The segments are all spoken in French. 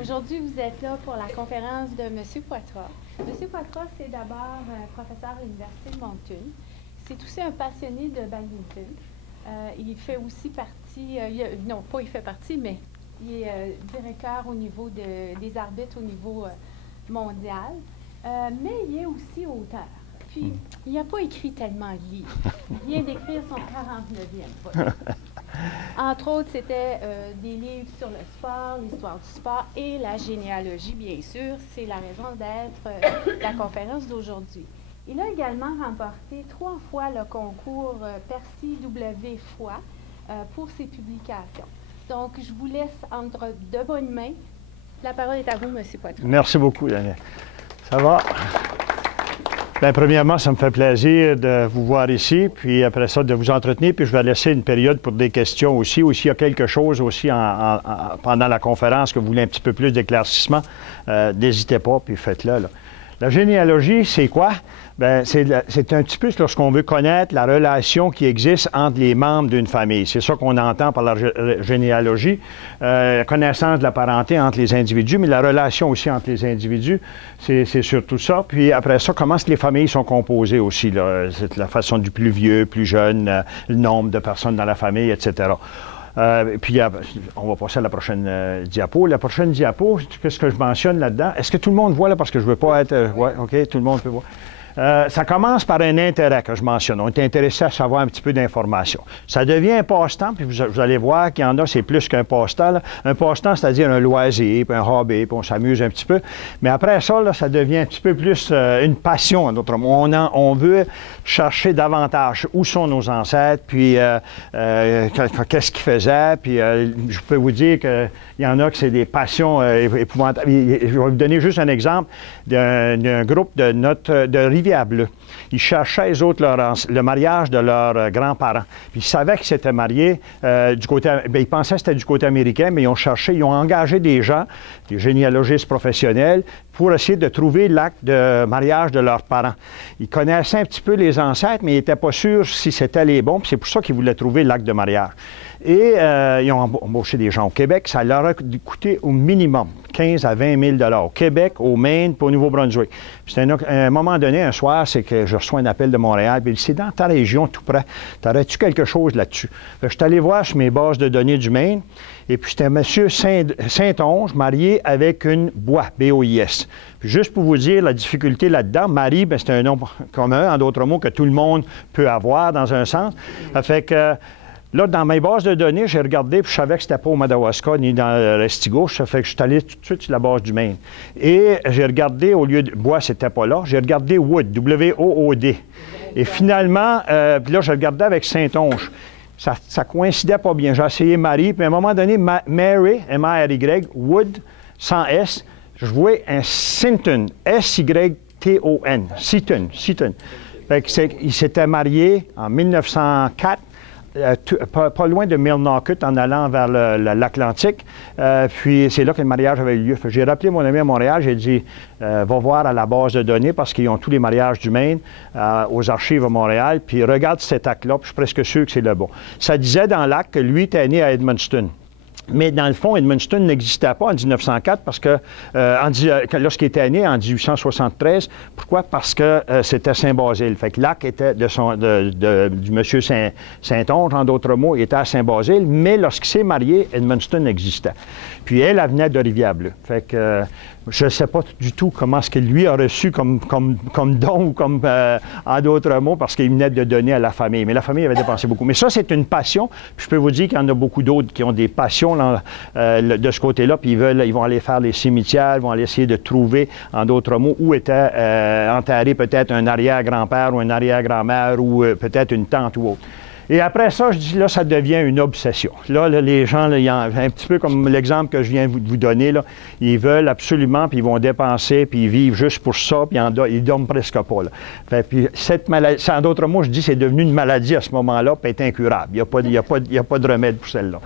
Aujourd'hui, vous êtes là pour la conférence de M. Poitras. M. Poitras, c'est d'abord professeur à l'Université de Moncton. C'est aussi un passionné de badminton. Il fait aussi partie, non, pas il fait partie, mais il est directeur au niveau des arbitres au niveau mondial. Mais il est aussi auteur. Puis, il n'a pas écrit tellement de livres. Il vient d'écrire son 49e volume. Entre autres, c'était des livres sur le sport, l'histoire du sport et la généalogie, bien sûr. C'est la raison d'être de la conférence d'aujourd'hui. Il a également remporté 3 fois le concours Percy W. Foy pour ses publications. Donc, je vous laisse entre de bonnes mains. La parole est à vous, M. Poitras. Merci beaucoup, Daniel. Ça va? Bien, premièrement, ça me fait plaisir de vous voir ici, puis après ça, de vous entretenir, puis je vais laisser une période pour des questions aussi, ou s'il y a quelque chose aussi pendant la conférence que vous voulez un petit peu plus d'éclaircissement, n'hésitez pas, puis faites-le. Là. La généalogie, c'est quoi? Bien, c'est un petit peu lorsqu'on veut connaître la relation qui existe entre les membres d'une famille. C'est ça qu'on entend par la généalogie, la connaissance de la parenté entre les individus, mais la relation aussi entre les individus, c'est surtout ça. Puis après ça, comment les familles sont composées aussi, là. C'est la façon du plus vieux, plus jeune, le nombre de personnes dans la famille, etc. Puis, on va passer à la prochaine diapo. La prochaine diapo, qu'est-ce que je mentionne là-dedans? Est-ce que tout le monde voit là? Parce que je ne veux pas être... Oui, OK, tout le monde peut voir. Ça commence par un intérêt que je mentionne. On est intéressé à savoir un petit peu d'informations. Ça devient un passe-temps, puis vous allez voir qu'il y en a, c'est plus qu'un passe-temps. Là. Un passe-temps, c'est-à-dire un loisir, puis un hobby, puis on s'amuse un petit peu. Mais après ça, là, ça devient un petit peu plus une passion, en d'autres mots. On veut chercher davantage où sont nos ancêtres, puis qu'est-ce qu'ils faisaient. Puis je peux vous dire qu'il y en a que c'est des passions épouvantables. Je vais vous donner juste un exemple d'un groupe de Rivière-Bleue. Ils cherchaient, eux autres, le mariage de leurs grands-parents. Puis ils savaient qu'ils s'étaient mariés du côté... Bien, ils pensaient que c'était du côté américain, mais ils ont engagé des gens, des généalogistes professionnels, pour essayer de trouver l'acte de mariage de leurs parents. Ils connaissaient un petit peu les ancêtres, mais ils n'étaient pas sûrs si c'était les bons, puis c'est pour ça qu'ils voulaient trouver l'acte de mariage. Et ils ont embauché des gens au Québec. Ça leur a coûté au minimum 15 à 20 000 $. Au Québec, au Maine, puis au Nouveau-Brunswick. Puis à un moment donné, un soir, c'est que je reçois un appel de Montréal. Puis c'est dans ta région, tout près. T'aurais-tu quelque chose là-dessus? Je suis allé voir sur mes bases de données du Maine. Et puis c'était M. Saint-Onge, marié avec une Bois, B-O-I-S. Puis juste pour vous dire la difficulté là-dedans, Marie, c'est un nom commun, en d'autres mots, que tout le monde peut avoir dans un sens. Ça fait que... Là, dans mes bases de données, j'ai regardé, puis je savais que c'était pas au Madawaska ni dans le Restigouche. Ça fait que je suis allé tout de suite sur la base du Maine. Et j'ai regardé, au lieu de Bois, c'était pas là, j'ai regardé Wood, W-O-O-D. Et finalement, puis là, je regardais avec Saint-Onge. Ça coïncidait pas bien. J'ai essayé Marie, puis à un moment donné, Mary, M-A-R-Y, Wood, sans S, je voyais un Sinton, S-Y-T-O-N, Seaton. Fait que il s'était marié en 1904. Pas loin de Millnocket en allant vers l'Atlantique. Puis c'est là que le mariage avait eu lieu. J'ai rappelé mon ami à Montréal, j'ai dit va voir à la base de données parce qu'ils ont tous les mariages du Maine aux archives à Montréal. Puis regarde cet acte-là, puis je suis presque sûr que c'est le bon. Ça disait dans l'acte que lui était né à Edmundston. Mais dans le fond, Edmundston n'existait pas en 1904 parce que lorsqu'il était né en 1873, pourquoi? Parce que c'était Saint-Basile. Fait que l'acte était du monsieur Saint-Onge, en d'autres mots, il était à Saint-Basile, mais lorsqu'il s'est marié, Edmundston existait. Puis elle venait de Rivière-Bleue. Fait que je ne sais pas du tout comment est-ce qu'il lui a reçu comme don ou comme en d'autres mots, parce qu'il venait de donner à la famille. Mais la famille avait dépensé beaucoup. Mais ça, c'est une passion. Puis je peux vous dire qu'il y en a beaucoup d'autres qui ont des passions là, de ce côté-là, puis ils vont aller faire les cimetières, ils vont aller essayer de trouver, en d'autres mots, où était enterré peut-être un arrière-grand-père ou une arrière-grand-mère ou peut-être une tante ou autre. Et après ça, je dis, là, ça devient une obsession. Là, les gens, là, un petit peu comme l'exemple que je viens de vous donner, là, ils veulent absolument, puis ils vont dépenser, puis ils vivent juste pour ça, puis ils dorment presque pas. Là. Fait, puis cette maladie, en d'autres mots, je dis, c'est devenu une maladie à ce moment-là, puis est incurable. Il n'y a pas de remède pour celle-là.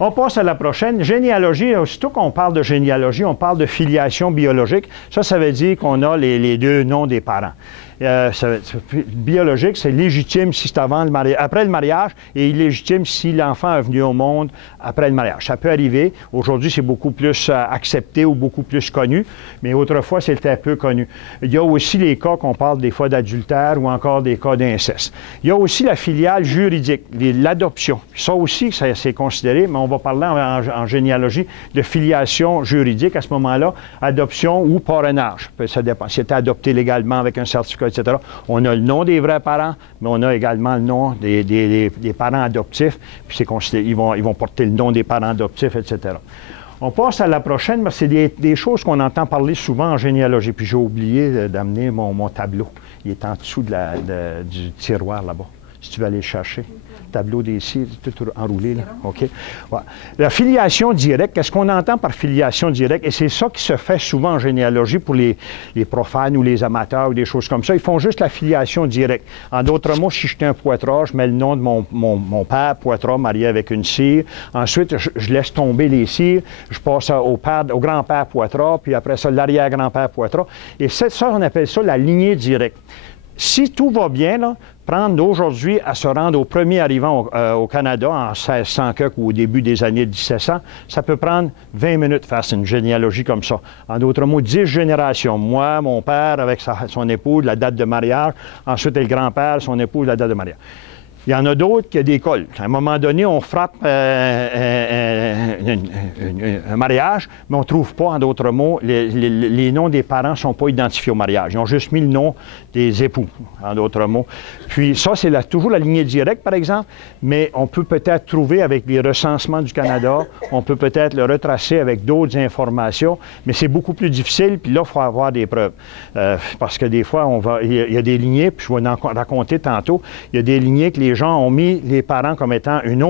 On passe à la prochaine. Généalogie, aussitôt qu'on parle de généalogie, on parle de filiation biologique. Ça veut dire qu'on a les deux noms des parents. Biologique, c'est légitime si c'est après le mariage et illégitime si l'enfant est venu au monde après le mariage. Ça peut arriver. Aujourd'hui, c'est beaucoup plus accepté ou beaucoup plus connu, mais autrefois, c'était peu connu. Il y a aussi les cas qu'on parle des fois d'adultère ou encore des cas d'inceste. Il y a aussi la filiale juridique, l'adoption. Ça aussi, c'est considéré, mais on va parler en généalogie de filiation juridique à ce moment-là, adoption ou parrainage. Ça dépend. Si c'était adopté légalement avec un certificat, etc. On a le nom des vrais parents, mais on a également le nom des parents adoptifs, puis c'est considéré, ils vont porter le nom des parents adoptifs, etc. On passe à la prochaine, mais c'est des choses qu'on entend parler souvent en généalogie. Puis j'ai oublié d'amener mon tableau. Il est en dessous du tiroir là-bas, si tu veux aller le chercher. Tableau des cires, tout enroulé, là. OK? Ouais. La filiation directe, qu'est-ce qu'on entend par filiation directe? Et c'est ça qui se fait souvent en généalogie pour les profanes ou les amateurs ou des choses comme ça. Ils font juste la filiation directe. En d'autres mots, si j'étais un Poitras, je mets le nom de mon père Poitras marié avec une cire. Ensuite, je laisse tomber les cires. Je passe au grand-père Poitras, puis après ça, l'arrière-grand-père Poitras. Et ça, on appelle ça la lignée directe. Si tout va bien, là, prendre d'aujourd'hui à se rendre au premier arrivant au Canada en 1600 ou au début des années 1700, ça peut prendre 20 minutes faire une généalogie comme ça. En d'autres mots, 10 générations. Moi, mon père avec son épouse, la date de mariage. Ensuite, le grand-père, son épouse, la date de mariage. Il y en a d'autres qui décollent. À un moment donné, on frappe un mariage, mais on ne trouve pas, en d'autres mots, les noms des parents ne sont pas identifiés au mariage. Ils ont juste mis le nom des époux, en d'autres mots. Puis ça, c'est toujours la lignée directe, par exemple, mais on peut peut-être trouver avec les recensements du Canada, on peut peut-être le retracer avec d'autres informations, mais c'est beaucoup plus difficile, puis là, il faut avoir des preuves. Parce que des fois, il y a des lignées, puis je vais en raconter tantôt, il y a des lignées que les gens ont mis les parents comme étant un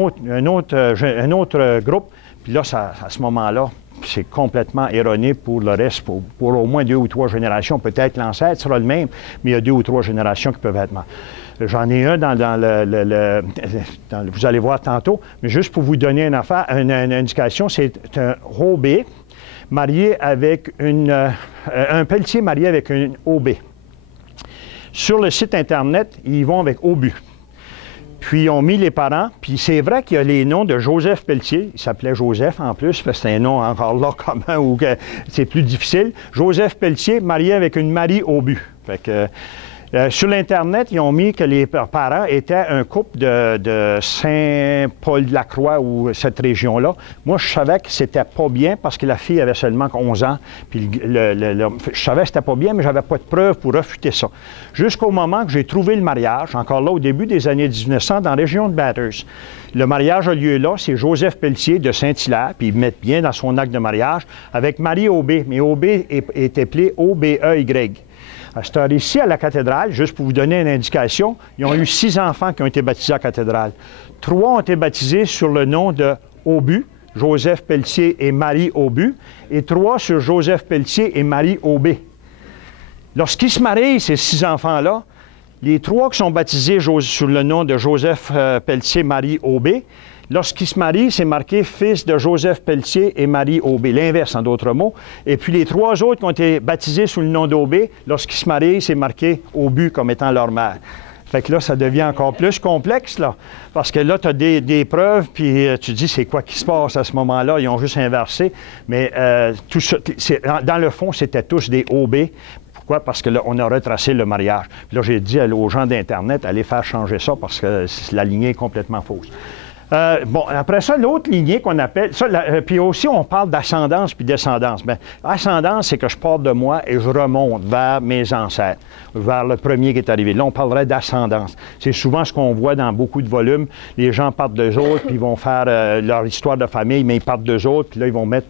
autre groupe, puis là, à ce moment-là, c'est complètement erroné pour le reste, pour au moins 2 ou 3 générations. Peut-être l'ancêtre sera le même, mais il y a 2 ou 3 générations qui peuvent être mal. J'en ai un vous allez voir tantôt, mais juste pour vous donner une indication, c'est un Robé marié avec un Pelletier marié avec une Aubé. Sur le site Internet, ils vont avec Aubu. Puis, ils ont mis les parents, puis c'est vrai qu'il y a les noms de Joseph Pelletier. Il s'appelait Joseph en plus, parce que c'est un nom encore là commun ou que c'est plus difficile. Joseph Pelletier, marié avec une Marie Aubu. Fait que, sur l'Internet, ils ont mis que les parents étaient un couple de Saint-Paul-de-la-Croix ou cette région-là. Moi, je savais que c'était pas bien parce que la fille avait seulement 11 ans. Puis je savais que c'était pas bien, mais j'avais pas de preuves pour refuter ça. Jusqu'au moment que j'ai trouvé le mariage, encore là, au début des années 1900, dans la région de Bathurst. Le mariage a lieu là, c'est Joseph Pelletier de Saint-Hilaire, puis ils mettent bien dans son acte de mariage, avec Marie Aubé. Mais Aubé est appelée O-B-E-Y. À cette heure ici, à la cathédrale, juste pour vous donner une indication, ils ont eu 6 enfants qui ont été baptisés à la cathédrale. 3 ont été baptisés sur le nom de Aubu, Joseph Pelletier et Marie Aubu, et 3 sur Joseph Pelletier et Marie Aubé. Lorsqu'ils se marient, ces 6 enfants-là, les 3 qui sont baptisés sur le nom de Joseph Pelletier, Marie Aubé, lorsqu'ils se marient, c'est marqué « fils de Joseph Pelletier et Marie Aubé », l'inverse en d'autres mots. Et puis les 3 autres qui ont été baptisés sous le nom d'Aubé, lorsqu'ils se marient, c'est marqué « Aubu » comme étant leur mère. Fait que là, ça devient encore plus complexe, là, parce que là, tu as des preuves, puis tu te dis, c'est quoi qui se passe à ce moment-là? Ils ont juste inversé, mais tout ça, dans le fond, c'était tous des Aubé. Pourquoi? Parce que là, on a retracé le mariage. Puis là, j'ai dit aux gens d'Internet, allez faire changer ça, parce que la lignée est complètement fausse. Bon, après ça, l'autre lignée qu'on appelle, puis aussi on parle d'ascendance puis descendance. Bien, ascendance, c'est que je pars de moi et je remonte vers mes ancêtres, vers le premier qui est arrivé. Là, on parlerait d'ascendance. C'est souvent ce qu'on voit dans beaucoup de volumes. Les gens partent d'eux autres, puis ils vont faire leur histoire de famille, mais ils partent d'eux autres, puis là, ils vont mettre...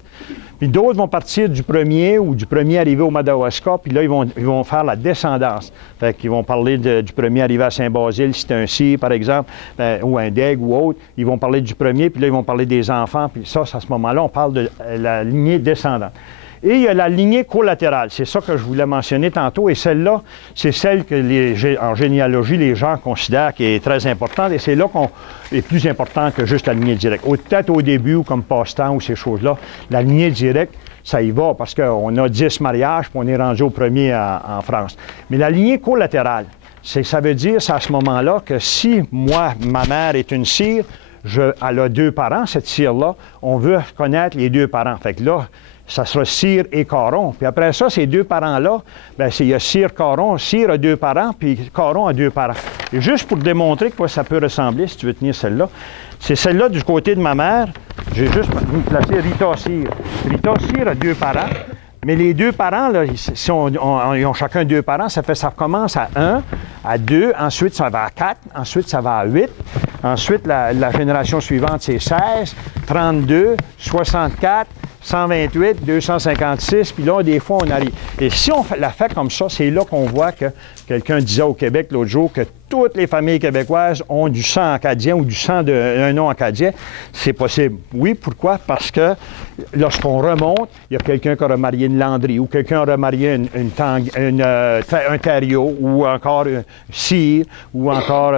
Puis d'autres vont partir du premier ou du premier arrivé au Madawaska, puis là, ils vont faire la descendance. Fait qu'ils vont parler du premier arrivé à Saint-Basile, si c'est un Cyr, par exemple, ou un Daigle ou autre. Ils vont parler du premier, puis là, ils vont parler des enfants. Puis ça, à ce moment-là, on parle de la lignée descendante. Et il y a la lignée collatérale. C'est ça que je voulais mentionner tantôt. Et celle-là, c'est celle que en généalogie, les gens considèrent qui est très importante. Et c'est là qu'on est plus important que juste la lignée directe. Peut-être au début, ou comme passe-temps, ou ces choses-là, la lignée directe, ça y va parce qu'on a 10 mariages, puis on est rendu au premier en France. Mais la lignée collatérale, ça veut dire, c'est à ce moment-là que si moi, ma mère est une sire, elle a 2 parents, cette sire-là, on veut connaître les 2 parents. Fait que là, ça sera Sire et Caron. Puis après ça, ces 2 parents-là, bien, il y a Sire, Caron. Sire a 2 parents, puis Caron a 2 parents. Et juste pour démontrer quoi ça peut ressembler, si tu veux tenir celle-là, c'est celle-là du côté de ma mère. J'ai juste placé Rita Sire. Rita Sire a 2 parents. Mais les 2 parents, là, si ils ont chacun 2 parents, ça commence à 1, à 2, ensuite ça va à 4, ensuite ça va à 8, ensuite la génération suivante c'est 16, 32, 64, 128, 256, puis là, des fois, on arrive. Et si on la fait comme ça, c'est là qu'on voit que quelqu'un disait au Québec l'autre jour que toutes les familles québécoises ont du sang acadien ou du sang d'un nom acadien. C'est possible. Oui, pourquoi? Parce que lorsqu'on remonte, il y a quelqu'un qui a remarié une Landry ou quelqu'un a remarié un Thériault ou encore Sire ou encore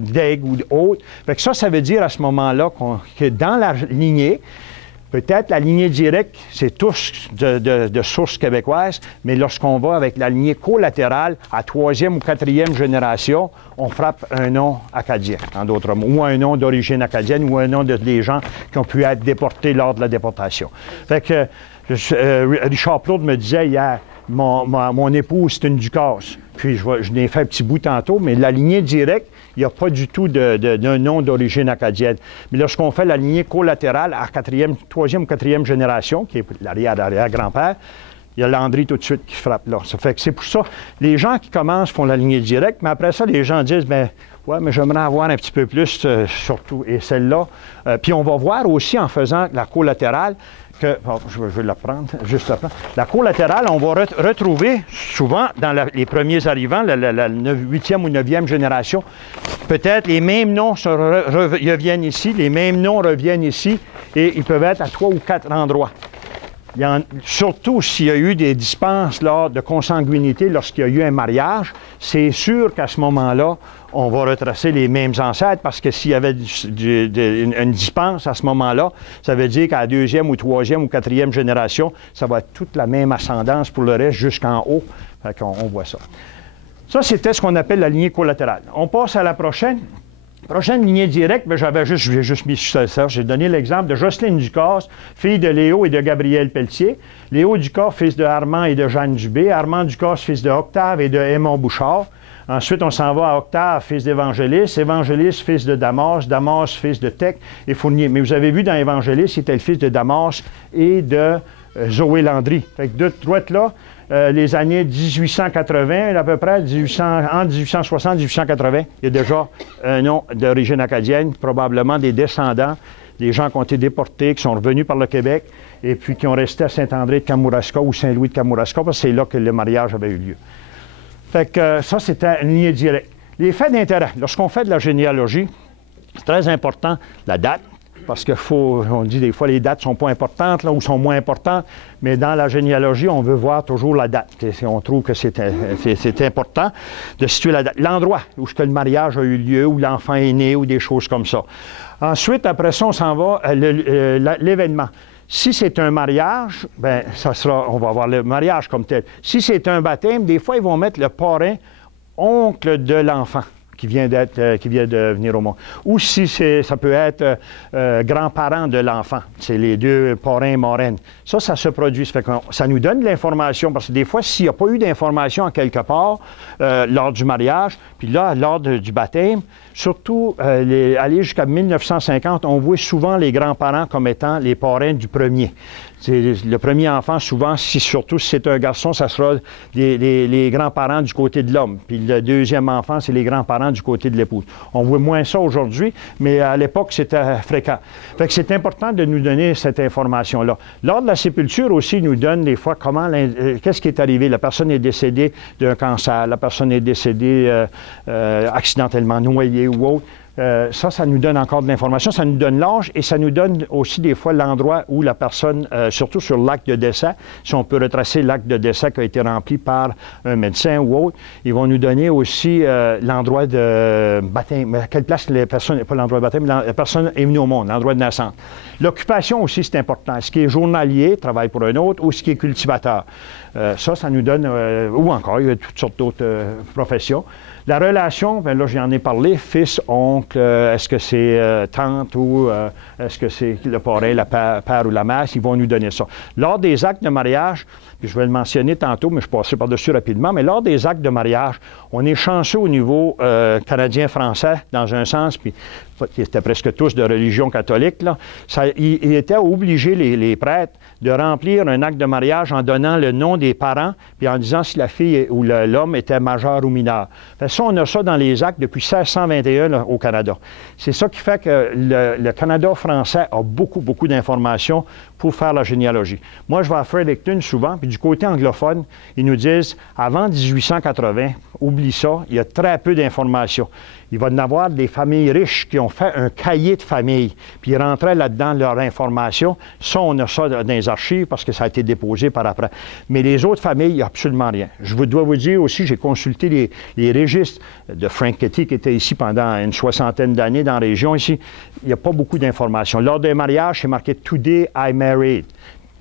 Daigle ou autre. Fait que ça veut dire à ce moment-là que dans la lignée, peut-être la lignée directe, c'est tous de sources québécoises, mais lorsqu'on va avec la lignée collatérale, à 3e ou 4e génération, on frappe un nom acadien, en d'autres mots, ou un nom d'origine acadienne, ou un nom des gens qui ont pu être déportés lors de la déportation. Fait que Richard Plaude me disait hier, mon épouse, c'est une Ducasse. Puis je l'ai fait un petit bout tantôt, mais la lignée directe, il n'y a pas du tout d'un nom d'origine acadienne. Mais lorsqu'on fait la lignée collatérale à 3e ou 4e génération, qui est l'arrière-grand-père, il y a Landry tout de suite qui frappe là. Ça fait que c'est pour ça, les gens qui commencent font la lignée directe, mais après ça, les gens disent, bien, ouais, mais j'aimerais avoir un petit peu plus, surtout, et celle-là. Puis on va voir aussi en faisant la collatérale, je vais la prendre, juste la prendre. La collatérale, on va retrouver souvent dans les premiers arrivants, la 8e ou 9e génération, peut-être les mêmes noms reviennent ici, les mêmes noms reviennent ici, et ils peuvent être à 3 ou 4 endroits. Surtout s'il y a eu des dispenses là, de consanguinité lorsqu'il y a eu un mariage, c'est sûr qu'à ce moment-là, on va retracer les mêmes ancêtres parce que s'il y avait une dispense à ce moment-là, ça veut dire qu'à la 2e ou 3e ou 4e génération, ça va être toute la même ascendance pour le reste jusqu'en haut. Fait qu'on voit ça. Ça, c'était ce qu'on appelle la lignée collatérale. On passe à la prochaine. Prochaine lignée directe, j'ai juste mis ça. J'ai donné l'exemple de Jocelyne Ducasse, fille de Léo et de Gabriel Pelletier. Léo Ducasse, fils de Armand et de Jeanne Dubé. Armand Ducasse, fils de Octave et de Aimon Bouchard. Ensuite, on s'en va à Octave, fils d'Évangéliste. Évangéliste, fils de Damas. Damas, fils de Thec et Fournier. Mais vous avez vu dans Évangéliste, il était le fils de Damas et de Zoé Landry. Fait que de droite là, les années 1880, à peu près, entre 1860 et 1880, il y a déjà un nom d'origine acadienne, probablement des descendants, des gens qui ont été déportés, qui sont revenus par le Québec, et puis qui ont resté à Saint-André de Kamouraska ou Saint-Louis de Kamouraska, parce que c'est là que le mariage avait eu lieu. Fait que ça, c'était une lignée directe. Les faits d'intérêt. Lorsqu'on fait de la généalogie, c'est très important la date, parce on dit des fois les dates ne sont pas importantes là, ou sont moins importantes, mais dans la généalogie, on veut voir toujours la date. On trouve que c'est important de situer la date. L'endroit où le mariage a eu lieu, où l'enfant est né, ou des choses comme ça. Ensuite, après ça, on s'en va à l'événement. Si c'est un mariage, bien, on va avoir le mariage comme tel. Si c'est un baptême, des fois, ils vont mettre le parrain, oncle de l'enfant qui vient de venir au monde. Ou si ça peut être grands-parents de l'enfant. C'est les 2 parrains et marraines. Ça se produit. Ça fait que ça nous donne de l'information, parce que des fois, s'il n'y a pas eu d'information en quelque part lors du mariage, puis là, lors du baptême, surtout aller jusqu'à 1950, on voit souvent les grands-parents comme étant les parrains du premier. Le premier enfant, souvent, surtout si c'est un garçon, ça sera les grands-parents du côté de l'homme. Puis le deuxième enfant, c'est les grands-parents du côté de l'épouse. On voit moins ça aujourd'hui, mais à l'époque, c'était fréquent. Fait que c'est important de nous donner cette information-là. Lors de la sépulture aussi, il nous donne des fois qu'est-ce qui est arrivé. La personne est décédée d'un cancer, la personne est décédée accidentellement noyée ou autre. Ça nous donne encore de l'information, ça nous donne l'âge et ça nous donne aussi des fois l'endroit où la personne, surtout sur l'acte de décès, si on peut retracer l'acte de décès qui a été rempli par un médecin ou autre, ils vont nous donner aussi l'endroit de baptême, à quelle place les personnes, pas l'endroit de baptême, mais la personne est venue au monde, l'endroit de naissance. L'occupation aussi, c'est important. Ce qui est journalier, travaille pour un autre, ou ce qui est cultivateur. Ça nous donne, ou encore, il y a toutes sortes d'autres professions. La relation, bien là, j'en ai parlé, fils, oncle, est-ce que c'est tante ou est-ce que c'est le parrain, le père ou la mère, ils vont nous donner ça. Lors des actes de mariage, puis je vais le mentionner tantôt, mais je passerai par-dessus rapidement, mais lors des actes de mariage, on est chanceux au niveau canadien-français, dans un sens, puis ils étaient presque tous de religion catholique, là. Ils étaient obligés, les prêtres, de remplir un acte de mariage en donnant le nom des parents, puis en disant si la fille ou l'homme était majeur ou mineur. Ça, on a ça dans les actes depuis 1621 là, au Canada. C'est ça qui fait que le Canada français a beaucoup, beaucoup d'informations pour faire la généalogie. Moi, je vais à Fredericton souvent, puis du côté anglophone, ils nous disent, avant 1880, oublie ça, il y a très peu d'informations. Il va y en avoir des familles riches qui ont fait un cahier de famille, puis ils rentraient là-dedans leur information. Ça, on a ça dans les archives parce que ça a été déposé par après. Mais les autres familles, il n'y a absolument rien. Je dois vous dire aussi, j'ai consulté les registres de Frank Ketty, qui était ici pendant une soixantaine d'années dans la région ici. Il n'y a pas beaucoup d'informations. Lors d'un mariage, c'est marqué « Today I married ».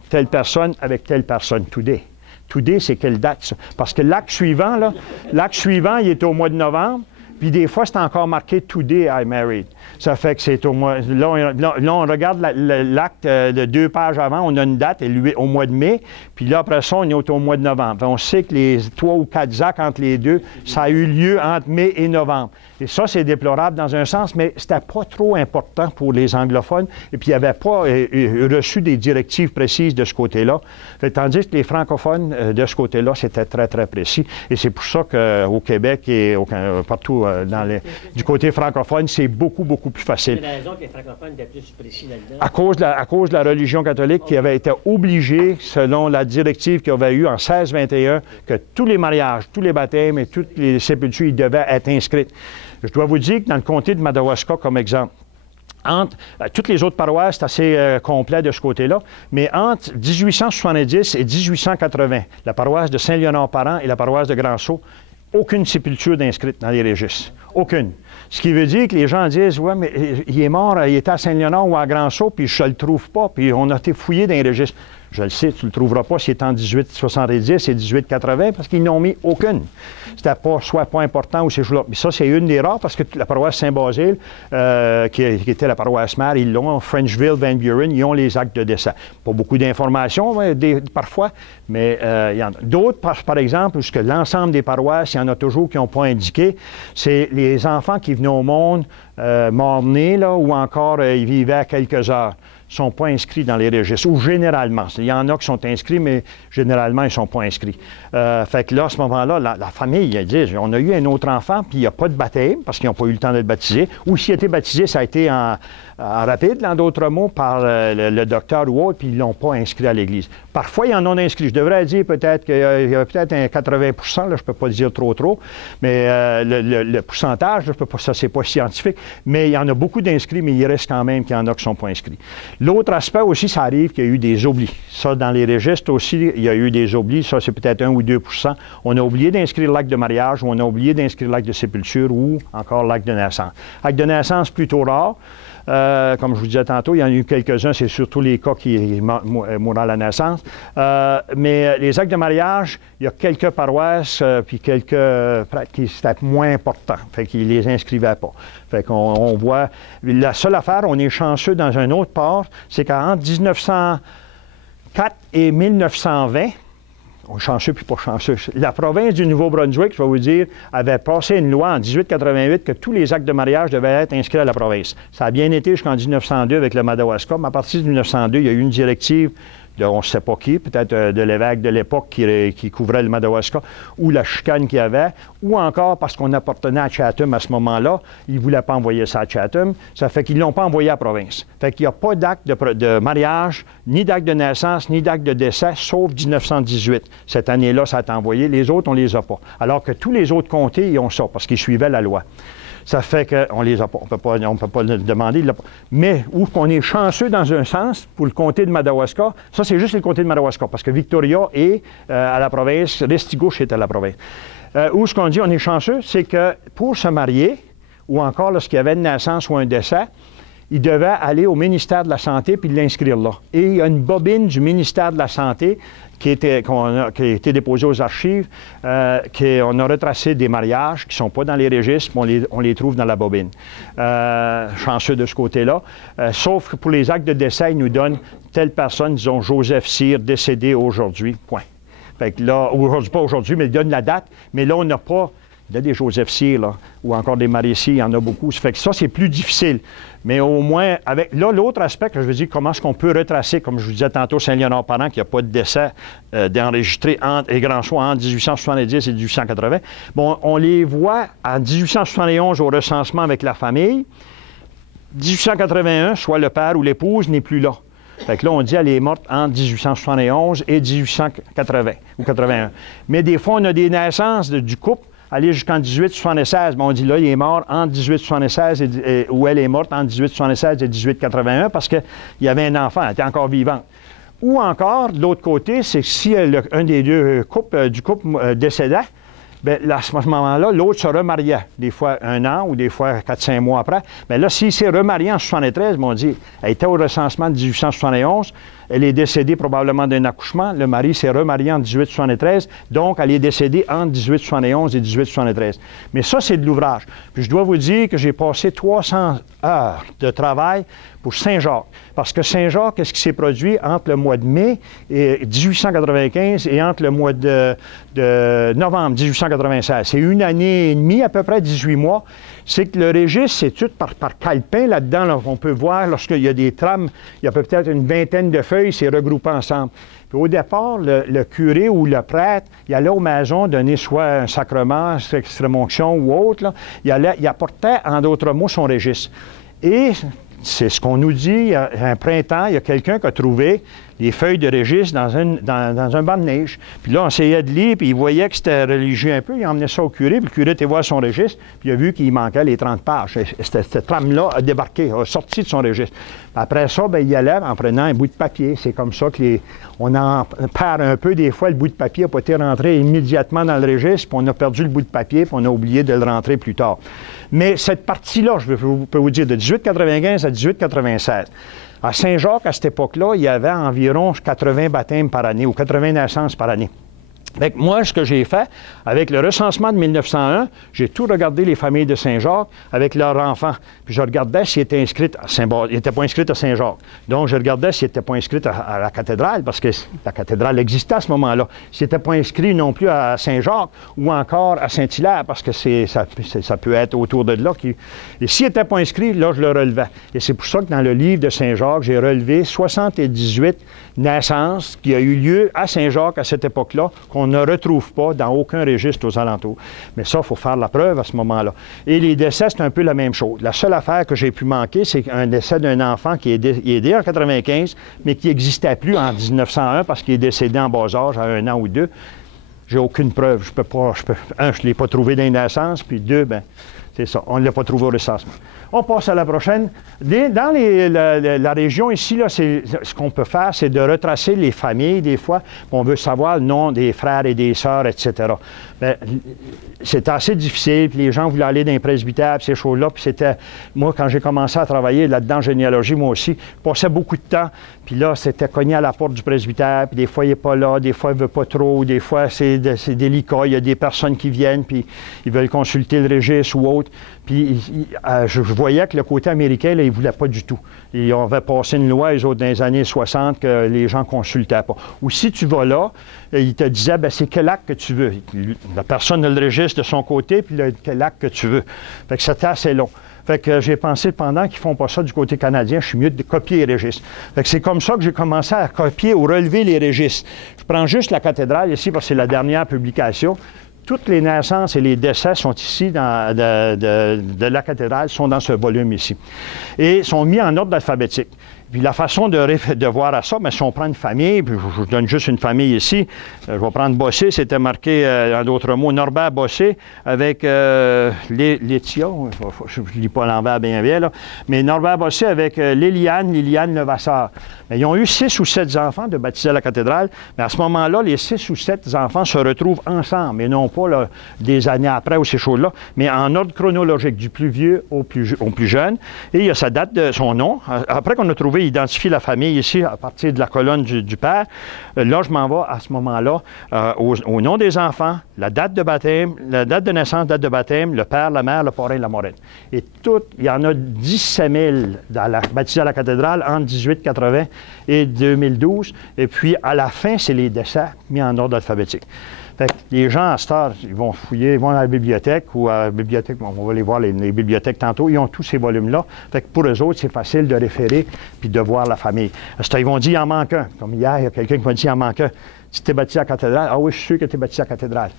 Telle personne avec telle personne. Today. Today, c'est quelle date, ça? Parce que l'acte suivant, il est au mois de novembre. Puis des fois, c'est encore marqué « Today I married ». Ça fait que c'est au mois... Là, on regarde l'acte de 2 pages avant, on a une date au mois de mai. Puis là, après ça, on est au mois de novembre. On sait que les 3 ou 4 actes entre les deux, ça a eu lieu entre mai et novembre. Et ça, c'est déplorable dans un sens, mais c'était pas trop important pour les anglophones. Et puis, ils n'avaient pas reçu des directives précises de ce côté-là. Tandis que les francophones, de ce côté-là, c'était très, très précis. Et c'est pour ça qu'au Québec et partout du côté francophone, c'est beaucoup, beaucoup plus facile. C'est la raison que les francophones étaient plus précis là-dedans. À cause de la religion catholique qui avait été obligée, selon la directive qu'il y avait eu en 1621, que tous les mariages, tous les baptêmes et toutes les sépultures, ils devaient être inscrits. Je dois vous dire que dans le comté de Madawaska, comme exemple, toutes les autres paroisses, c'est assez complet de ce côté-là, mais entre 1870 et 1880, la paroisse de Saint-Léonard-Parent et la paroisse de Grand-Sault, aucune sépulture d'inscrite dans les registres. Aucune. Ce qui veut dire que les gens disent « Ouais, mais il est mort, il était à Saint-Léonard ou à Grand-Sault, puis je ne le trouve pas, puis on a été fouillé dans les registres. » Je le sais, tu ne le trouveras pas s'il est en 1870 et 1880 parce qu'ils n'ont mis aucune. C'était soit pas important ou ces jours-là. Mais ça, c'est une des rares parce que la paroisse Saint-Basile, qui était la paroisse mère, ils l'ont. Frenchville, Van Buren, ils ont les actes de décès. Pas beaucoup d'informations parfois, mais il y en a. D'autres, par exemple, puisque l'ensemble des paroisses, il y en a toujours qui n'ont pas indiqué, c'est les enfants qui venaient au monde morts-nés, là, ou encore ils vivaient à quelques heures. Ne sont pas inscrits dans les registres, ou généralement. Il y en a qui sont inscrits, mais généralement, ils ne sont pas inscrits. Fait que là, à ce moment-là, la famille, ils disent, on a eu un autre enfant, puis il n'y a pas de baptême, parce qu'ils n'ont pas eu le temps d'être baptisés, ou s'il a été baptisé, ça a été en rapide, en d'autres mots, par le docteur ou autre, puis ils ne l'ont pas inscrit à l'Église. Parfois, il y en a inscrits. Je devrais dire peut-être qu'il y a peut-être un 80 là, je ne peux pas dire trop, mais le pourcentage, là, je peux pas, ça, c'est pas scientifique, mais il y en a beaucoup d'inscrits, mais il reste quand même qu'il y en a qui ne sont pas inscrits. L'autre aspect aussi, ça arrive qu'il y a eu des oublis. Ça, dans les registres aussi, il y a eu des oublis. Ça, c'est peut-être 1 ou 2 %. On a oublié d'inscrire l'acte de mariage, ou on a oublié d'inscrire l'acte de sépulture, ou encore l'acte de naissance. Acte de naissance plutôt rare. Comme je vous disais tantôt, il y en a eu quelques-uns, c'est surtout les cas qui mourent à la naissance. Mais les actes de mariage, il y a quelques paroisses, puis quelques prêtres qui c'était moins important, fait qu'ils les inscrivaient pas. Fait qu'on voit, la seule affaire, on est chanceux dans un autre port, c'est qu'entre 1904 et 1920, on est chanceux puis pas chanceux. La province du Nouveau-Brunswick, je vais vous dire, avait passé une loi en 1888 que tous les actes de mariage devaient être inscrits à la province. Ça a bien été jusqu'en 1902 avec le Madawaska, mais à partir de 1902, il y a eu une directive de on ne sait pas qui, peut-être de l'évêque de l'époque qui couvrait le Madawaska, ou la chicane qu'il y avait, ou encore parce qu'on appartenait à Chatham à ce moment-là, ils ne voulaient pas envoyer ça à Chatham, ça fait qu'ils ne l'ont pas envoyé à la province. Fait qu'il n'y a pas d'acte de mariage, ni d'acte de naissance, ni d'acte de décès, sauf 1918. Cette année-là, ça a été envoyé. Les autres, on ne les a pas. Alors que tous les autres comtés, ils ont ça, parce qu'ils suivaient la loi. Ça fait qu'on les a pas, on peut pas le demander. Mais où on est chanceux dans un sens, pour le comté de Madawaska, ça c'est juste le comté de Madawaska, parce que Victoria est à la province, Restigouche est à la province. Où ce qu'on dit on est chanceux, c'est que pour se marier, ou encore lorsqu'il y avait une naissance ou un décès, il devait aller au ministère de la Santé puis l'inscrire là. Et il y a une bobine du ministère de la Santé qui a été déposée aux archives, on a retracé des mariages qui ne sont pas dans les registres, mais on les trouve dans la bobine. Chanceux de ce côté-là. Sauf que pour les actes de décès, ils nous donnent telle personne, disons Joseph Cyr, décédé aujourd'hui, point. Fait que là, pas aujourd'hui, mais il donne la date, mais là, on n'a pas... Il y a des Joseph Cyr, là, ou encore des Marie Cyr, il y en a beaucoup. Ça fait que ça, c'est plus difficile. Mais au moins, avec là, l'autre aspect que je veux dire, comment est-ce qu'on peut retracer, comme je vous disais tantôt, Saint-Léonard-Parent, qu'il n'y a pas de décès d'enregistré et grand choix entre 1870 et 1880. Bon, on les voit en 1871 au recensement avec la famille. 1881, soit le père ou l'épouse n'est plus là. Fait que là, on dit qu'elle est morte entre 1871 et 1880 ou 81. Mais des fois, on a des naissances du couple aller jusqu'en 1876. Mais on dit là, il est mort entre 1876 ou elle est morte entre 1876 et 1881 parce qu'il y avait un enfant, elle était encore vivante. Ou encore, de l'autre côté, c'est que si un des deux couples décédait, bien, là, à ce moment-là, l'autre se remariait, des fois 1 an ou des fois 4-5 mois après. Mais là, s'il s'est remarié en 73, on dit, elle était au recensement de 1871, elle est décédée probablement d'un accouchement, le mari s'est remarié en 1873, donc elle est décédée entre 1871 et 1873. Mais ça, c'est de l'ouvrage. Puis je dois vous dire que j'ai passé 300 heures de travail pour Saint-Jacques. Parce que Saint-Jacques, qu'est-ce qui s'est produit entre le mois de mai 1895 et entre le mois de novembre 1896? C'est 1 année et demie, à peu près 18 mois. C'est que le registre, c'est tout par calepin là-dedans. Là, on peut voir, lorsqu'il y a des trames, il y a peut-être une vingtaine de feuilles, c'est regroupé ensemble. Puis au départ, le curé ou le prêtre, il allait aux maisons donner soit un sacrement, extrême-onction ou autre. Là. Il apportait, en d'autres mots, son registre. Et c'est ce qu'on nous dit, il y a un printemps, il y a quelqu'un qui a trouvé les feuilles de registre dans un banc de neige. Puis là, on essayait de lire, puis il voyait que c'était religieux un peu, il emmenait ça au curé, puis le curé était voir son registre, puis il a vu qu'il manquait les 30 pages. Et cette trame-là a débarqué, a sorti de son registre. Après ça, bien, il y allait en prenant un bout de papier. C'est comme ça que on en perd un peu. Des fois, le bout de papier n'a pas été rentré immédiatement dans le registre, puis on a perdu le bout de papier, puis on a oublié de le rentrer plus tard. Mais cette partie-là, je peux vous dire, de 1895 à 1896, à Saint-Jacques, à cette époque-là, il y avait environ 80 baptêmes par année ou 80 naissances par année. Fait que moi, ce que j'ai fait, avec le recensement de 1901, j'ai tout regardé les familles de Saint-Jacques avec leurs enfants. Puis je regardais s'ils étaient inscrits à Saint-Bas. Ils n'étaient pas inscrits à Saint-Jacques. Donc, je regardais s'ils n'étaient pas inscrits à la cathédrale, parce que la cathédrale existait à ce moment-là. S'ils n'étaient pas inscrits non plus à Saint-Jacques ou encore à Saint-Hilaire, parce que ça peut être autour de là. Et s'ils n'étaient pas inscrits, là, je le relevais. Et c'est pour ça que dans le livre de Saint-Jacques, j'ai relevé 78 naissances qui ont eu lieu à Saint-Jacques à cette époque-là, qu'on ne retrouve pas dans aucun registre aux alentours. Mais ça, il faut faire la preuve à ce moment-là. Et les décès, c'est un peu la même chose. La seule affaire que j'ai pu manquer, c'est un décès d'un enfant qui est né en 95, mais qui n'existait plus en 1901 parce qu'il est décédé en bas âge, à 1 an ou 2. J'ai aucune preuve. Je ne l'ai pas trouvé dans les naissances, puis 2, bien, c'est ça. On ne l'a pas trouvé au recensement. On passe à la prochaine. Dans la région ici, là, ce qu'on peut faire, c'est de retracer les familles, des fois. On veut savoir le nom des frères et des sœurs, etc. Bien, c'était assez difficile, puis les gens voulaient aller dans les presbytères, puis ces choses-là. Puis c'était... Moi, quand j'ai commencé à travailler là-dedans en généalogie, moi aussi, je passais beaucoup de temps. Puis là, c'était cogné à la porte du presbytère, puis des fois, il n'est pas là, des fois, il ne veut pas trop, des fois, c'est délicat. Il y a des personnes qui viennent, puis ils veulent consulter le registre ou autre. Puis je voyais que le côté américain, là, ils ne voulaient pas du tout. Ils avaient passé une loi, eux autres, dans les années 60, que les gens ne consultaient pas. Ou si tu vas là, ils te disaient, bien, c'est quel acte que tu veux. La personne a le registre de son côté, puis quel acte que tu veux. Fait que c'était assez long. Fait que j'ai pensé, pendant qu'ils ne font pas ça du côté canadien, je suis mieux de copier les registres. Fait que c'est comme ça que j'ai commencé à copier ou relever les registres. Je prends juste la cathédrale ici, parce que c'est la dernière publication. Toutes les naissances et les décès sont ici, de la cathédrale, sont dans ce volume ici. Et sont mis en ordre alphabétique. Puis la façon de voir à ça, mais si on prend une famille, puis je vous donne juste une famille ici, je vais prendre Bossé, c'était marqué, en d'autres mots, Norbert Bossé, avec Létia, je ne lis pas l'envers bien là, mais Norbert Bossé avec Liliane Levasseur. Mais ils ont eu 6 ou 7 enfants de baptiser à la cathédrale, mais à ce moment-là, les 6 ou 7 enfants se retrouvent ensemble, et non pas là, des années après ou ces choses-là, mais en ordre chronologique, du plus vieux au plus jeune. Et il y a sa date de son nom. Après qu'on a trouvé, identifié la famille ici, à partir de la colonne du père, là, je m'en vais à ce moment-là au nom des enfants, la date de baptême, la date de naissance, date de baptême, le père, la mère, le parrain, la marraine. Et tout, il y en a 17 000 baptisés à la cathédrale entre 1880 et 2012. Et puis, à la fin, c'est les décès mis en ordre alphabétique. Fait que les gens, à cette heure, ils vont fouiller, ils vont à la bibliothèque ou à la bibliothèque, on va aller voir les bibliothèques tantôt, ils ont tous ces volumes-là. Fait que pour eux autres, c'est facile de référer puis de voir la famille. À cette heure, ils vont dire, il en manque un. Comme hier, il y a quelqu'un qui m'a dit, il en manque un. Tu t'es baptisé à la cathédrale? Ah oui, je suis sûr que tu es baptisé à la cathédrale.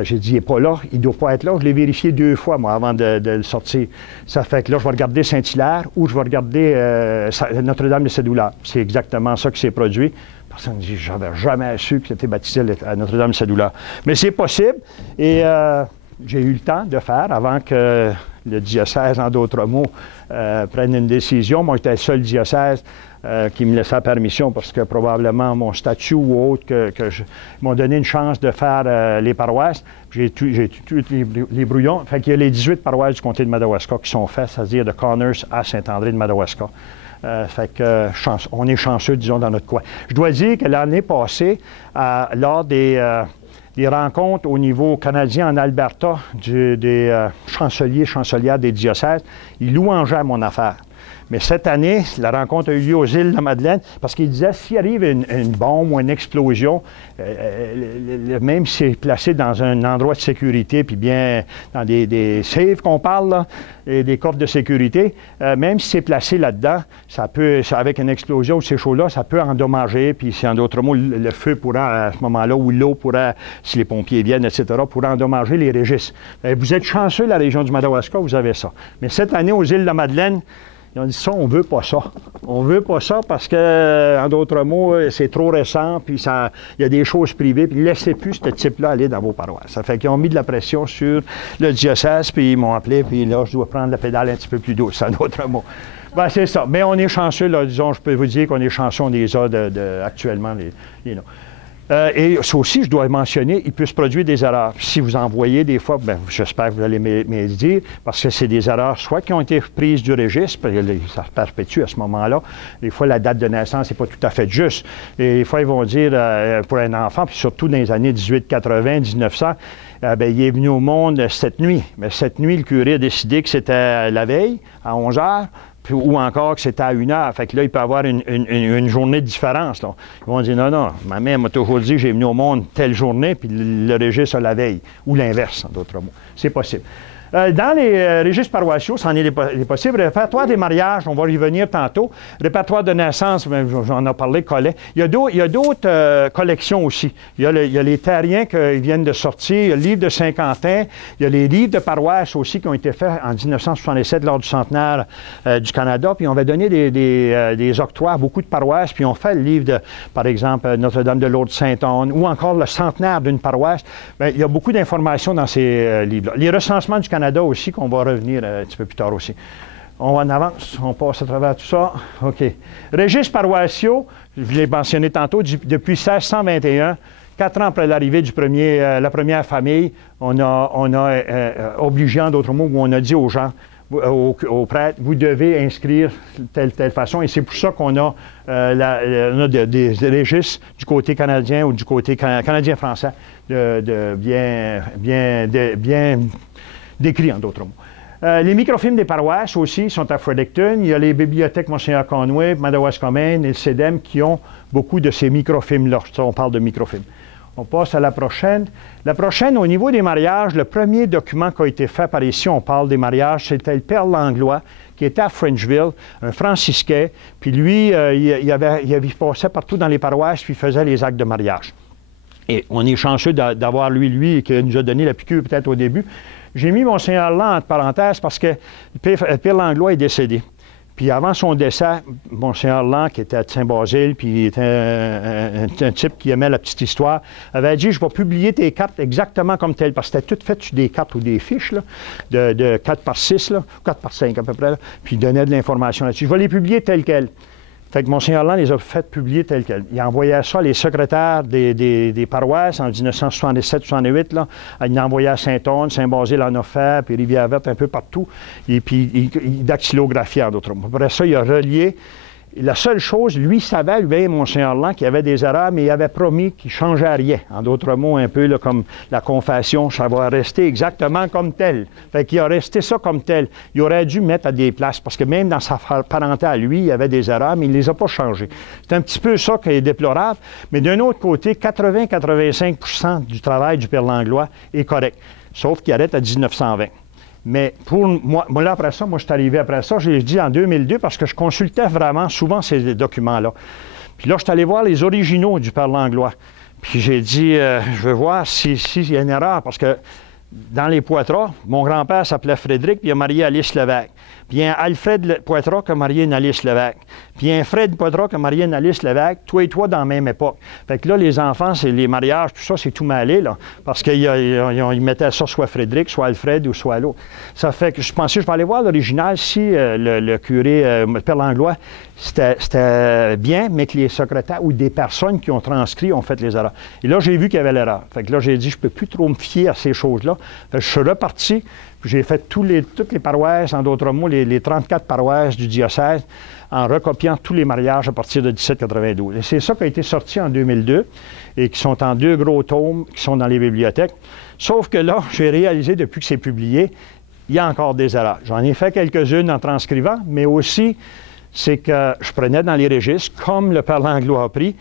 J'ai dit, il n'est pas là, il ne doit pas être là. Je l'ai vérifié 2 fois, moi, avant de le sortir. Ça fait que là, je vais regarder Saint-Hilaire ou je vais regarder Notre-Dame de Sédoula. C'est exactement ça qui s'est produit. Personne ne dit, j'avais jamais su que c'était baptisé à Notre-Dame de Sédoula. Mais c'est possible et j'ai eu le temps de faire avant que le diocèse, en d'autres mots, prenne une décision. Moi, j'étais le seul diocèse qui me laissait la permission parce que probablement mon statut ou autre, ils m'ont donné une chance de faire les paroisses. J'ai tous les brouillons. Fait qu'il y a les 18 paroisses du comté de Madawaska qui sont faites, c'est-à-dire de Connors à Saint-André de Madawaska. Fait que on est chanceux, disons, dans notre coin. Je dois dire que l'année passée, lors des rencontres au niveau canadien en Alberta des chancelières des diocèses, ils louangeaient mon affaire. Mais cette année, la rencontre a eu lieu aux îles de la Madeleine parce qu'il disait s'il arrive une bombe ou une explosion, même si c'est placé dans un endroit de sécurité, puis bien dans des safes qu'on parle, là, et des coffres de sécurité, même si c'est placé là-dedans, avec une explosion ou ces choses-là, ça peut endommager, puis en d'autres mots, le feu pourra, à ce moment-là, ou l'eau pourra, si les pompiers viennent, etc., pourra endommager les registres. Vous êtes chanceux, la région du Madawaska, vous avez ça. Mais cette année, aux îles de la Madeleine, ils ont dit ça, on veut pas ça. On veut pas ça parce que, en d'autres mots, c'est trop récent, puis il y a des choses privées, puis laissez plus ce type-là aller dans vos paroisses. Ça fait qu'ils ont mis de la pression sur le diocèse, puis ils m'ont appelé, puis là, je dois prendre la pédale un petit peu plus douce, en d'autres mots. Ben, c'est ça. Mais on est chanceux, là, disons, je peux vous dire qu'on est chanceux, on les a actuellement, les noms. Et ça aussi, je dois mentionner, il peut se produire des erreurs. Si vous en voyez des fois, bien, j'espère que vous allez me dire, parce que c'est des erreurs soit qui ont été prises du registre, parce que ça se perpétue à ce moment-là. Des fois, la date de naissance n'est pas tout à fait juste. Et des fois, ils vont dire, pour un enfant, puis surtout dans les années 1880, 1900, bien, il est venu au monde cette nuit. Mais cette nuit, le curé a décidé que c'était la veille, à 11 heures, ou encore que c'était à 1 heure. Fait que là, il peut y avoir une journée de différence. Là. Ils vont dire, non, ma mère m'a toujours dit, j'ai venu au monde telle journée, puis le registre la veille. Ou l'inverse, en d'autres mots. C'est possible. Dans les registres paroissiaux, c'en est possible. Répertoire des mariages, on va y revenir tantôt. Répertoire de naissance, j'en ai parlé, Collet. Il y a d'autres collections aussi. Il y a les terriens qui viennent de sortir, il y a le livre de Saint-Quentin, il y a les livres de paroisse aussi qui ont été faits en 1967 lors du centenaire du Canada. Puis on va donner des octrois à beaucoup de paroisses, puis on fait le livre de, par exemple, Notre-Dame de Lourdes Sainte-Anne, ou encore le centenaire d'une paroisse. Bien, il y a beaucoup d'informations dans ces livres-là. Les recensements du Canada aussi, qu'on va revenir un petit peu plus tard aussi. On va en avance, on passe à travers tout ça. OK. Registres paroissiaux, je l'ai mentionné tantôt, depuis 1621, 4 ans après l'arrivée la première famille, on a obligé, en d'autres mots, où on a dit aux gens, aux prêtres, vous devez inscrire telle façon. Et c'est pour ça qu'on a, des registres du côté canadien ou du côté canadien-français bien décrit, en d'autres mots. Les microfilms des paroisses aussi sont à Fredericton. Il y a les bibliothèques Monseigneur Conway, Madawaska-Maine et le CEDEM qui ont beaucoup de ces microfilms-là. On parle de microfilms. On passe à la prochaine. La prochaine, au niveau des mariages, le premier document qui a été fait par ici, on parle des mariages, c'était le Père Langlois, qui était à Frenchville, un franciscain. Puis lui, il passait partout dans les paroisses, puis il faisait les actes de mariage. Et on est chanceux d'avoir lui, qui nous a donné la piqûre peut-être au début. J'ai mis Monseigneur là entre parenthèses parce que le Père Langlois est décédé. Puis avant son décès, Monseigneur Land, qui était à Saint-Basile, puis il était un type qui aimait la petite histoire, avait dit, je vais publier tes cartes exactement comme telles, parce que c'était tout fait sur des cartes ou des fiches, là, de 4 par 6, là, 4 par 5 à peu près, là, puis il donnait de l'information là-dessus. Je vais les publier telles quelles. Fait que Monseigneur Land les a fait publier telles quelles. Il envoyait ça, les secrétaires des paroisses en 1967-68, là. Il envoyait à Saint-Onne, Saint-Basile en a fait, puis Rivière-Verte, un peu partout. Et puis il dactylographiait, en d'autres mots. Après ça, il a relié. La seule chose, lui savait, lui, Monseigneur Land, qu'il y avait des erreurs, mais il avait promis qu'il ne changeait rien. En d'autres mots, un peu là, comme la confession, ça va rester exactement comme tel. Fait qu'il a resté ça comme tel. Il aurait dû mettre à des places, parce que même dans sa parenté à lui, il y avait des erreurs, mais il ne les a pas changées. C'est un petit peu ça qui est déplorable. Mais d'un autre côté, 80-85% du travail du Père Langlois est correct, sauf qu'il arrête à 1920. Mais pour moi, là, après ça, moi, je suis arrivé après ça, j'ai dit en 2002, parce que je consultais vraiment souvent ces documents-là. Puis là, je suis allé voir les originaux du Père Langlois. Puis j'ai dit, je veux voir s'il y a une erreur, parce que dans les Poitras, mon grand-père s'appelait Frédéric, puis il a marié Alice Lévesque. Puis il y a un Alfred Poitras qui a marié une Alice Lévesque. Puis il y a un Fred Poitras qui a marié une Alice Lévesque, toi et toi dans la même époque. Fait que là, les enfants, c'est les mariages, tout ça, c'est tout mêlé, là. Parce qu'ils mettaient ça soit Frédéric, soit Alfred ou soit l'autre. Ça fait que je pensais, je vais aller voir l'original si le curé, Père Langlois, c'était bien, mais que les secrétaires ou des personnes qui ont transcrit ont fait les erreurs. Et là, j'ai vu qu'il y avait l'erreur. Fait que là, j'ai dit, je ne peux plus trop me fier à ces choses-là. Fait que je suis reparti. J'ai fait toutes les paroisses, en d'autres mots, les 34 paroisses du diocèse, en recopiant tous les mariages à partir de 1792. Et c'est ça qui a été sorti en 2002 et qui sont en 2 gros tomes qui sont dans les bibliothèques. Sauf que là, j'ai réalisé depuis que c'est publié, il y a encore des erreurs. J'en ai fait quelques-unes en transcrivant, mais aussi, c'est que je prenais dans les registres, comme le Père Langlois a pris,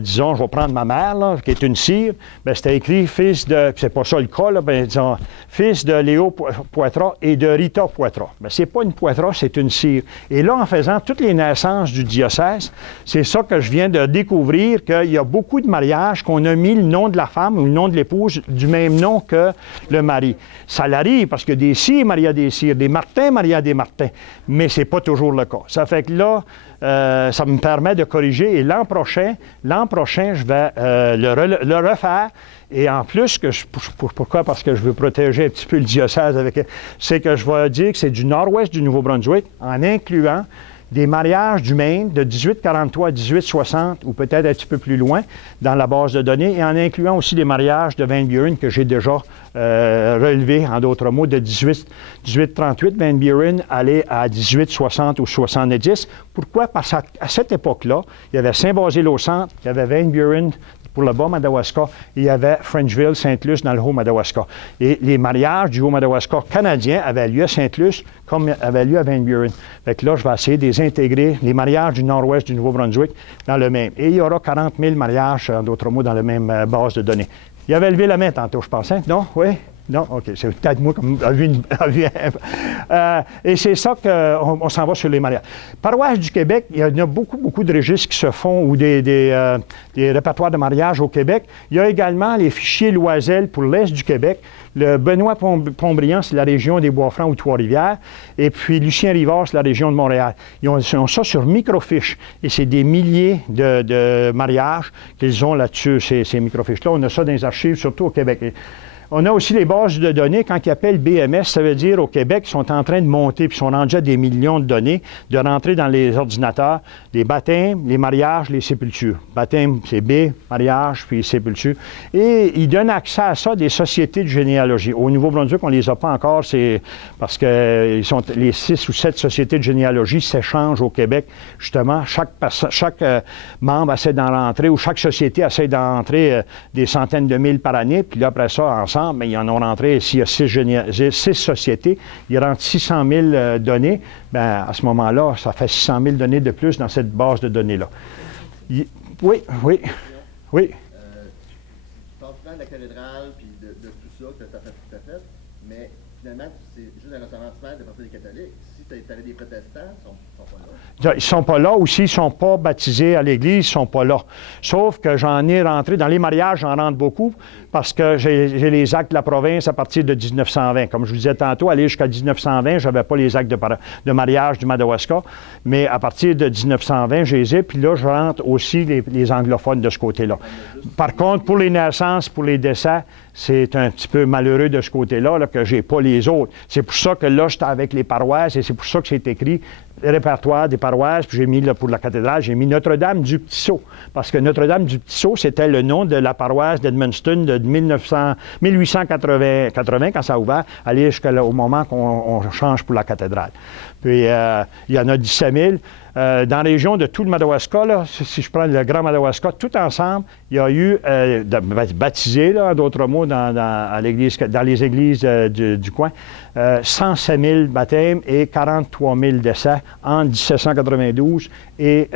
disons, je vais prendre ma mère, là, qui est une cire, bien, c'était écrit fils de, c'est pas ça le cas, là, bien, disons, fils de Léo Poitras et de Rita Poitras. Bien, c'est pas une Poitras, c'est une cire. Et là, en faisant toutes les naissances du diocèse, c'est ça que je viens de découvrir, qu'il y a beaucoup de mariages qu'on a mis le nom de la femme ou le nom de l'épouse du même nom que le mari. Ça l'arrive parce que des cires mariés à des cires, des Martins mariés à des Martins, mais c'est pas toujours le cas. Ça fait que là, ça me permet de corriger. Et l'an prochain, je vais le refaire. Et en plus, pourquoi? Parce que je veux protéger un petit peu le diocèse avec... C'est que je vais dire que c'est du nord-ouest du Nouveau-Brunswick, en incluant des mariages du Maine de 1843 à 1860, ou peut-être un petit peu plus loin, dans la base de données, et en incluant aussi des mariages de Van Buren que j'ai déjà relevés, en d'autres mots, de 1838, Van Buren allait à 1860 ou 70. Pourquoi? Parce qu'à cette époque-là, il y avait Saint-Basile au centre, il y avait Van Buren pour le Bas-Madawaska, et il y avait Frenchville, Sainte-Luce dans le Haut-Madawaska. Et les mariages du Haut-Madawaska canadien avaient lieu à Sainte-Luce, comme avaient lieu à Van Buren. Fait que là, je vais essayer de les intégrer, les mariages du nord-ouest du Nouveau-Brunswick, dans le même. Et il y aura 40 000 mariages, en d'autres mots, dans la même base de données. Il avait levé la main tantôt, je pense, hein? Non? Oui? Non? OK. C'est peut-être moi comme et c'est ça qu'on s'en va sur les mariages. Paroisse du Québec, il y a beaucoup de registres qui se font ou des répertoires de mariage au Québec. Il y a également les fichiers Loisel pour l'Est du Québec. Le Benoît-Pontbriand, c'est la région des Bois-Francs ou Trois-Rivières. Et puis Lucien Rivard, c'est la région de Montréal. Ils ont ça sur microfiches. Et c'est des milliers de mariages qu'ils ont là-dessus, ces microfiches-là. On a ça dans les archives, surtout au Québec. On a aussi les bases de données, quand ils appellent BMS, ça veut dire au Québec, ils sont en train de monter, puis ils sont rendus à des millions de données, de rentrer dans les ordinateurs, les baptêmes, les mariages, les sépultures. Baptême, c'est B, mariage, puis sépulture. Et ils donnent accès à ça des sociétés de généalogie. Au Nouveau-Brunswick, on ne les a pas encore, c'est parce que les 6 ou 7 sociétés de généalogie s'échangent au Québec. Justement, chaque membre essaie d'en rentrer, ou chaque société essaie d'en rentrer des centaines de mille par année, puis là, après ça, ensemble, mais ils en ont rentré, s'il y a 6 sociétés, ils rentrent 600 000 données, bien, à ce moment-là, ça fait 600 000 données de plus dans cette base de données-là. Oui. Tu parles souvent de la cathédrale, puis de tout ça, que tu as fait, mais finalement, c'est juste un recensement de partie des catholiques. Si tu avais des protestants, ils sont pas là. Ils ne sont pas là, ou s'ils ne sont pas baptisés à l'Église, ils ne sont pas là. Sauf que j'en ai rentré, dans les mariages, j'en rentre beaucoup, parce que j'ai les actes de la province à partir de 1920. Comme je vous disais tantôt, aller jusqu'à 1920, je n'avais pas les actes de mariage du Madawaska, mais à partir de 1920, je les ai, puis là, je rentre aussi les anglophones de ce côté-là. Par contre, pour les naissances, pour les décès, c'est un petit peu malheureux de ce côté-là, là, que je n'ai pas les autres. C'est pour ça que là, j'étais avec les paroisses, et c'est pour ça que c'est écrit répertoire des paroisses, puis j'ai mis là, pour la cathédrale, j'ai mis Notre-Dame du Petit-Sault, parce que Notre-Dame du Petit-Sault, c'était le nom de la paroisse d'Edmundston de 1880, quand ça a ouvert, aller jusqu'au moment qu'on change pour la cathédrale. Puis, il y en a 17 000. Dans la région de tout le Madawaska, là, si je prends le Grand Madawaska, tout ensemble, il y a eu baptisés, en d'autres mots, dans les églises du coin, 107 000 baptêmes et 43 000 décès entre 1792 et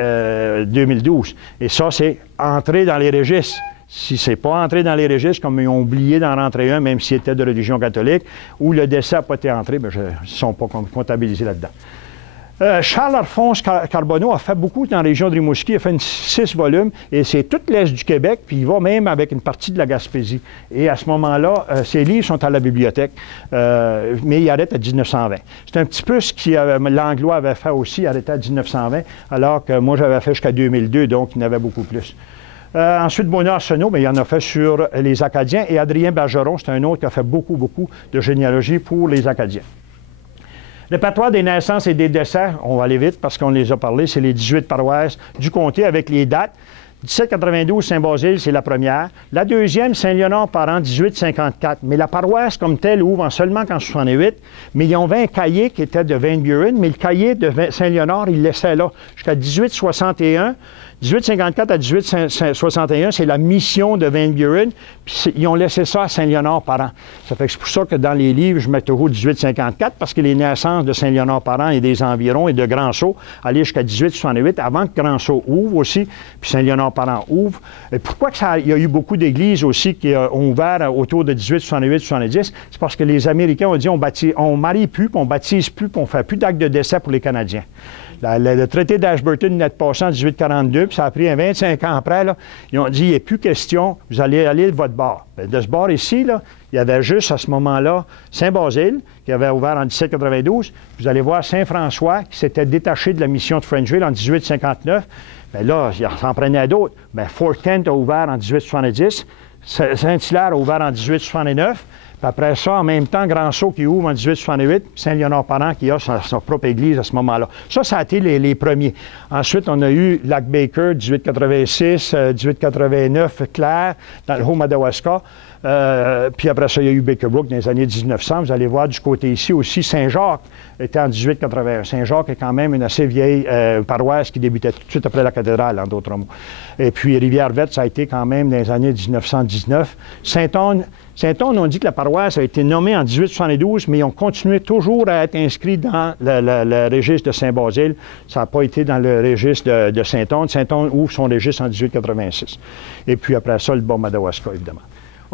2012. Et ça, c'est entré dans les registres. Si ce n'est pas entré dans les registres, comme ils ont oublié d'en rentrer un, même s'il était de religion catholique, ou le décès n'a pas été entré, bien, ils ne sont pas comptabilisés là-dedans. Charles-Alphonse Carbonneau a fait beaucoup dans la région de Rimouski. Il a fait 6 volumes, et c'est tout l'Est du Québec, puis il va même avec une partie de la Gaspésie. Et à ce moment-là, ses livres sont à la bibliothèque, mais il arrête à 1920. C'est un petit peu ce que Langlois avait fait aussi, il arrêtait à 1920, alors que moi, j'avais fait jusqu'à 2002, donc il y en avait beaucoup plus. Ensuite, Bonnard Arsenault, mais il en a fait sur les Acadiens, et Adrien Bergeron, c'est un autre qui a fait beaucoup de généalogie pour les Acadiens. Le répertoire des naissances et des décès, on va aller vite parce qu'on les a parlé, c'est les 18 paroisses du comté avec les dates. 1792, Saint-Basile, c'est la première. La deuxième, Saint-Léonard-Parent, 1854. Mais la paroisse comme telle ouvre seulement qu'en 68. Mais ils ont 20 cahiers qui étaient de Van Buren, mais le cahier de Saint-Léonard, ils le laissaient là jusqu'à 1861. 1854 à 1861, c'est la mission de Van Buren, puis ils ont laissé ça à Saint-Léonard-Parent. Ça fait que c'est pour ça que dans les livres, je mets toujours 1854, parce que les naissances de Saint-Léonard-Parent et des environs et de Grand-Sault allaient jusqu'à 1868, avant que Grand-Sault ouvre aussi, puis Saint-Léonard-Parent ouvre. Et pourquoi il y a eu beaucoup d'églises aussi qui ont ouvert autour de 1868-70? C'est parce que les Américains ont dit on marie plus, puis on baptise plus, puis on fait plus d'actes de décès pour les Canadiens. Le traité d'Ashburton venait de passer en 1842, puis ça a pris 25 ans après. Là, ils ont dit, il n'y a plus question, vous allez aller de votre bord. Bien, de ce bord ici, là, il y avait juste à ce moment-là Saint-Basile, qui avait ouvert en 1792. Vous allez voir Saint-François, qui s'était détaché de la mission de Frenchville en 1859. Bien là, il s'en prenait d'autres. Bien, Fort Kent a ouvert en 1870. Saint-Hilaire a ouvert en 1869. Puis après ça, en même temps, Grand-Sault qui ouvre en 1868, Saint-Léonard-Parent qui a sa propre église à ce moment-là. Ça a été les premiers. Ensuite, on a eu Lac-Baker, 1886, 1889, Claire, dans le Haut-Madawaska. Puis après ça, il y a eu Baker Brook dans les années 1900. Vous allez voir du côté ici aussi, Saint-Jacques était en 1881. Saint-Jacques est quand même une assez vieille paroisse qui débutait tout de suite après la cathédrale, en d'autres mots. Et puis Rivière-Verte, ça a été quand même dans les années 1919. Saint-Onne, on dit que la paroisse a été nommée en 1872, mais ils ont continué toujours à être inscrits dans le registre de Saint-Basile. Ça n'a pas été dans le registre de Saint-Onne. Saint-Onne ouvre son registre en 1886. Et puis après ça, le Bas-Madawaska, évidemment.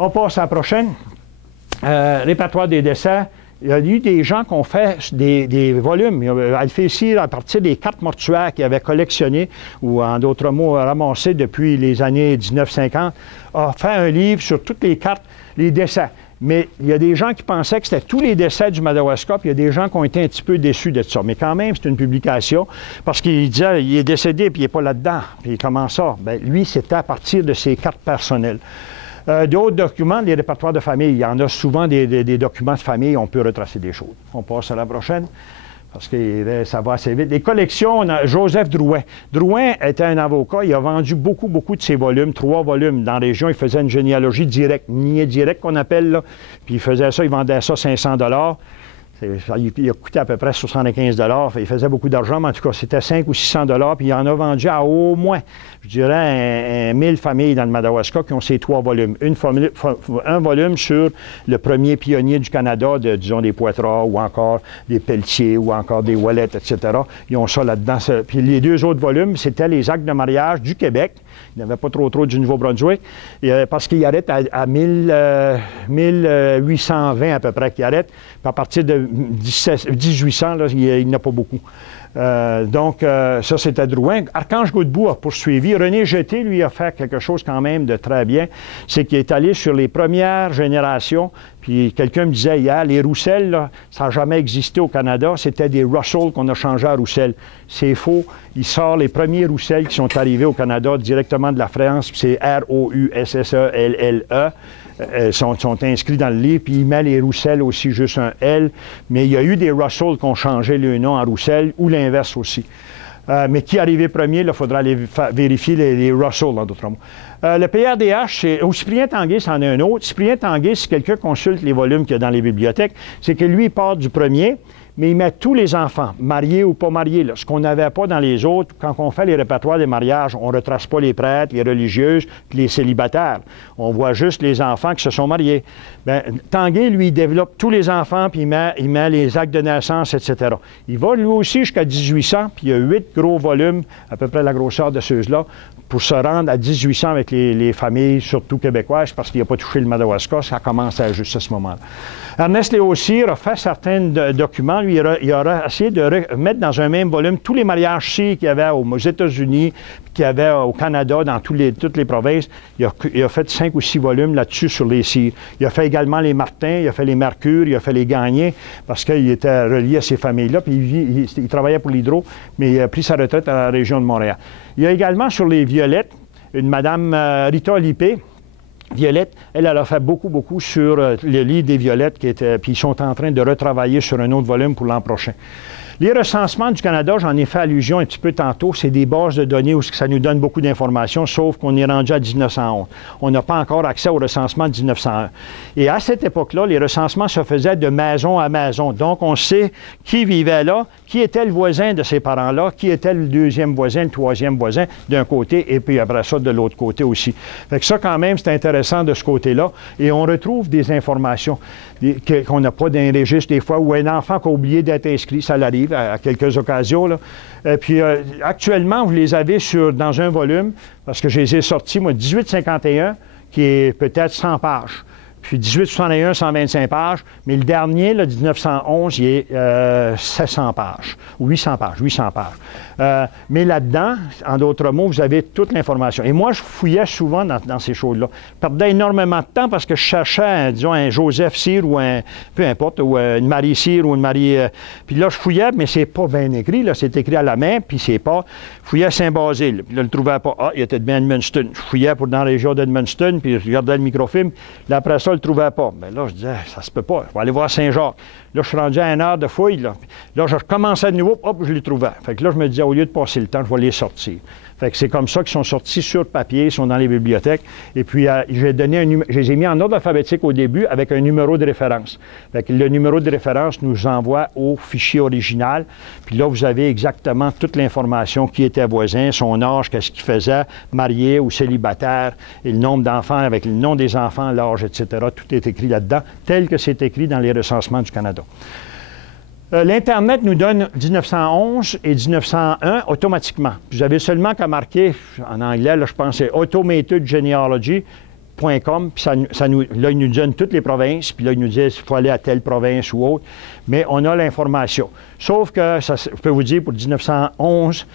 On passe à la prochaine. Répertoire des décès. Il y a eu des gens qui ont fait des volumes. Elle fait ici, à partir des cartes mortuaires qu'ils avaient collectionnées, ou en d'autres mots, ramassées depuis les années 1950, a fait un livre sur toutes les cartes, les décès. Mais il y a des gens qui pensaient que c'était tous les décès du Madawaska, puis il y a des gens qui ont été un petit peu déçus de ça. Mais quand même, c'est une publication, parce qu'il disait, il est décédé, puis il n'est pas là-dedans. Puis comment ça? Bien, lui, c'était à partir de ses cartes personnelles. D'autres documents, les répertoires de famille. Il y en a souvent des documents de famille, on peut retracer des choses. On passe à la prochaine, parce que ça va assez vite. Les collections, on a Joseph Drouin. Drouin était un avocat, il a vendu beaucoup de ses volumes, 3 volumes dans la région. Il faisait une généalogie directe, niais direct qu'on appelle, là. Puis il faisait ça, il vendait ça 500 $. Il a coûté à peu près 75 $. Il faisait beaucoup d'argent, mais en tout cas, c'était 500 ou 600 $. Puis il en a vendu à au moins, je dirais, 1000 familles dans le Madawaska qui ont ces 3 volumes. Un volume sur le premier pionnier du Canada, disons des Poitras, ou encore des Pelletier, ou encore des Ouellet, etc. Ils ont ça là-dedans. Puis les 2 autres volumes, c'était les actes de mariage du Québec. Il n'y avait pas trop du Nouveau-Brunswick, parce qu'il arrête à 1820 à peu près qu'il arrête. Puis à partir de 1800, là, il n'y en a pas beaucoup. Ça, c'était Drouin. Archange Godbout a poursuivi. René Jeté, lui, a fait quelque chose quand même de très bien. C'est qu'il est allé sur les premières générations. Puis quelqu'un me disait hier, les Roussel, là, ça n'a jamais existé au Canada. C'était des Russell qu'on a changés à Roussel. C'est faux. Il sort les premiers Roussel qui sont arrivés au Canada directement de la France. C'est R-O-U-S-S-E-L-L-E. Sont inscrits dans le livre, puis il met les Roussel aussi, juste un L. Mais il y a eu des Russell qui ont changé le nom en Roussel, ou l'inverse aussi. Mais qui est arrivé premier, il faudra aller vérifier les Russell, en d'autres mots. Le PRDH, c'est... Cyprien Tanguay, c'en est un autre. Cyprien Tanguay, si quelqu'un consulte les volumes qu'il y a dans les bibliothèques, c'est que lui, il part du premier, mais il met tous les enfants, mariés ou pas mariés. Là. Ce qu'on n'avait pas dans les autres, quand on fait les répertoires des mariages, on ne retrace pas les prêtres, les religieuses, puis les célibataires. On voit juste les enfants qui se sont mariés. Bien, Tanguay, lui, il développe tous les enfants, puis il met les actes de naissance, etc. Il va, lui aussi, jusqu'à 1800, puis il y a 8 gros volumes, à peu près la grosseur de ceux-là, pour se rendre à 1800 avec les familles, surtout québécoises, parce qu'il n'a pas touché le Madawaska, ça commence juste à ce moment-là. Ernest Léocyre a fait certains documents. Lui, il aura essayé de mettre dans un même volume tous les mariages sikhs qu'il y avait aux États-Unis, qu'il y avait au Canada, dans toutes les provinces. Il a fait 5 ou 6 volumes là-dessus sur les sikhs. Il a fait également les Martins, il a fait les Mercure, il a fait les Gagnés, parce qu'il était relié à ces familles-là. Puis il travaillait pour l'Hydro, mais il a pris sa retraite à la région de Montréal. Il y a également sur les violettes, une Madame Rita Lippé. Violette, elle a fait beaucoup sur le livre des violettes, puis ils sont en train de retravailler sur un autre volume pour l'an prochain. Les recensements du Canada, j'en ai fait allusion un petit peu tantôt, c'est des bases de données où ça nous donne beaucoup d'informations, sauf qu'on est rendu à 1911. On n'a pas encore accès au recensement de 1901. Et à cette époque-là, les recensements se faisaient de maison à maison. Donc, on sait qui vivait là, qui était le voisin de ces parents-là, qui était le deuxième voisin, le troisième voisin d'un côté, et puis après ça, de l'autre côté aussi. Fait que ça, quand même, c'est intéressant de ce côté-là. Et on retrouve des informations qu'on n'a pas dans les registres des fois, où un enfant qui a oublié d'être inscrit, ça l'arrive à quelques occasions. Là. Puis actuellement, vous les avez dans un volume, parce que je les ai sortis, moi, 1851, qui est peut-être 100 pages. Puis 1861, 125 pages, mais le dernier, le 1911, il est 700 pages, ou 800 pages. Mais là-dedans, en d'autres mots, vous avez toute l'information. Et moi, je fouillais souvent dans ces choses-là. Je perdais énormément de temps parce que je cherchais, disons, un Joseph Cyr ou peu importe, ou une Marie Cyr ou une Marie... Puis là, je fouillais, mais c'est pas bien écrit, là, c'est écrit à la main, puis c'est pas... Je fouillais à Saint-Basile, puis là, je le trouvais pas. Ah, il était bien Edmundston. Je fouillais dans la région d'Edmundston, puis je regardais le microfilm. Là, après ça, je le trouvais pas. Mais là, je disais, ça se peut pas. Je vais aller voir Saint-Jacques. Là, je suis rendu à 1 heure de fouille. Là, je recommençais de nouveau. Hop, je les trouvais. Fait que là, je me disais, au lieu de passer le temps, je vais les sortir. Fait que c'est comme ça qu'ils sont sortis sur papier, ils sont dans les bibliothèques. Et puis, je les ai mis en ordre alphabétique au début avec un numéro de référence. Fait que le numéro de référence nous envoie au fichier original. Puis là, vous avez exactement toute l'information, qui était voisin, son âge, qu'est-ce qu'il faisait, marié ou célibataire, et le nombre d'enfants avec le nom des enfants, l'âge, etc. Tout est écrit là-dedans, tel que c'est écrit dans les recensements du Canada. L'Internet nous donne 1911 et 1901 automatiquement. Vous avez seulement qu'à marquer, en anglais, là, je pense que c'est automatedgenealogy.com, puis là, il nous donne toutes les provinces, puis là, il nous dit qu'il faut aller à telle province ou autre, mais on a l'information. Sauf que, je peux vous dire, pour 1911,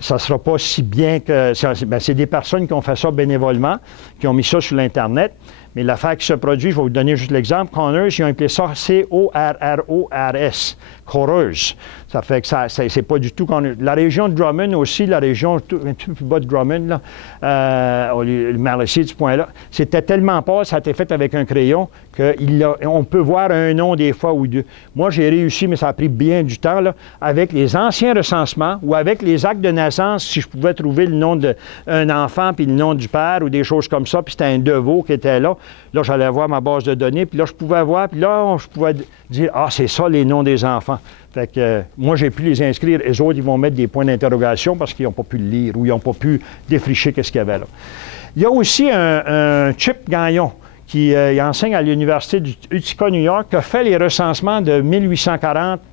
ça ne sera pas si bien que... c'est des personnes qui ont fait ça bénévolement, qui ont mis ça sur l'Internet. Mais l'affaire qui se produit, je vais vous donner juste l'exemple. Connors, ils ont appelé ça C-O-R-R-O-R-S. Correuse. Ça fait que c'est pas du tout Connors. La région de Drummond aussi, la région un peu plus bas de Drummond, le Mallacy, de ce point-là, c'était tellement pas, ça a été fait avec un crayon, qu'on peut voir un nom des fois ou deux. Moi, j'ai réussi, mais ça a pris bien du temps, là, avec les anciens recensements ou avec les actes de naissance, si je pouvais trouver le nom d'un enfant puis le nom du père ou des choses comme ça, puis c'était un Deveau qui était là. Là, j'allais voir ma base de données, puis là, je pouvais voir, puis là, je pouvais dire, ah, c'est ça les noms des enfants. Fait que moi, j'ai pu les inscrire. Les autres, ils vont mettre des points d'interrogation parce qu'ils n'ont pas pu le lire ou ils n'ont pas pu défricher qu'est-ce qu'il y avait là. Il y a aussi un Chip Gagnon qui enseigne à l'Université d'Utica, New York, qui a fait les recensements de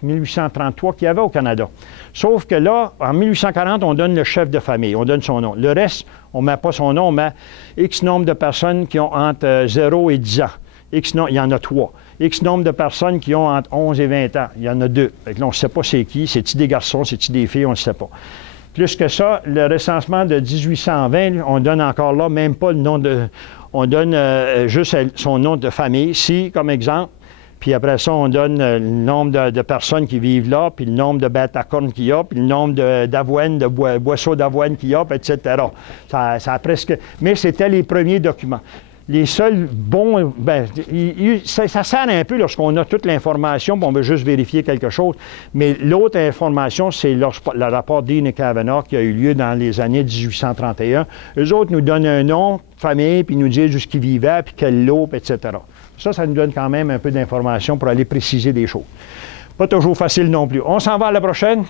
1840-1833 qu'il y avait au Canada. Sauf que là, en 1840, on donne le chef de famille, on donne son nom. Le reste, on ne met pas son nom, on met X nombre de personnes qui ont entre 0 et 10 ans. X nombre, il y en a 3. X nombre de personnes qui ont entre 11 et 20 ans. Il y en a 2. Fait que là, on ne sait pas c'est qui. C'est-tu des garçons, c'est-tu des filles, on ne sait pas. Plus que ça, le recensement de 1820, on donne encore là même pas le nom de... On donne juste son nom de famille, si, comme exemple. Puis après ça, on donne le nombre de personnes qui vivent là, puis le nombre de bêtes à cornes qu'il y a, puis le nombre d'avoine, de boisseaux d'avoine qu'il y a, etc. Ça a presque... Mais c'était les premiers documents. Les seuls bons... Bien, ça sert un peu lorsqu'on a toute l'information, puis on veut juste vérifier quelque chose. Mais l'autre information, c'est le rapport Dean et Kavanaugh qui a eu lieu dans les années 1831. Eux autres nous donnent un nom, famille, puis nous disent où ils vivaient, puis quelle loupe, etc. Ça nous donne quand même un peu d'informations pour aller préciser des choses. Pas toujours facile non plus. On s'en va à la prochaine.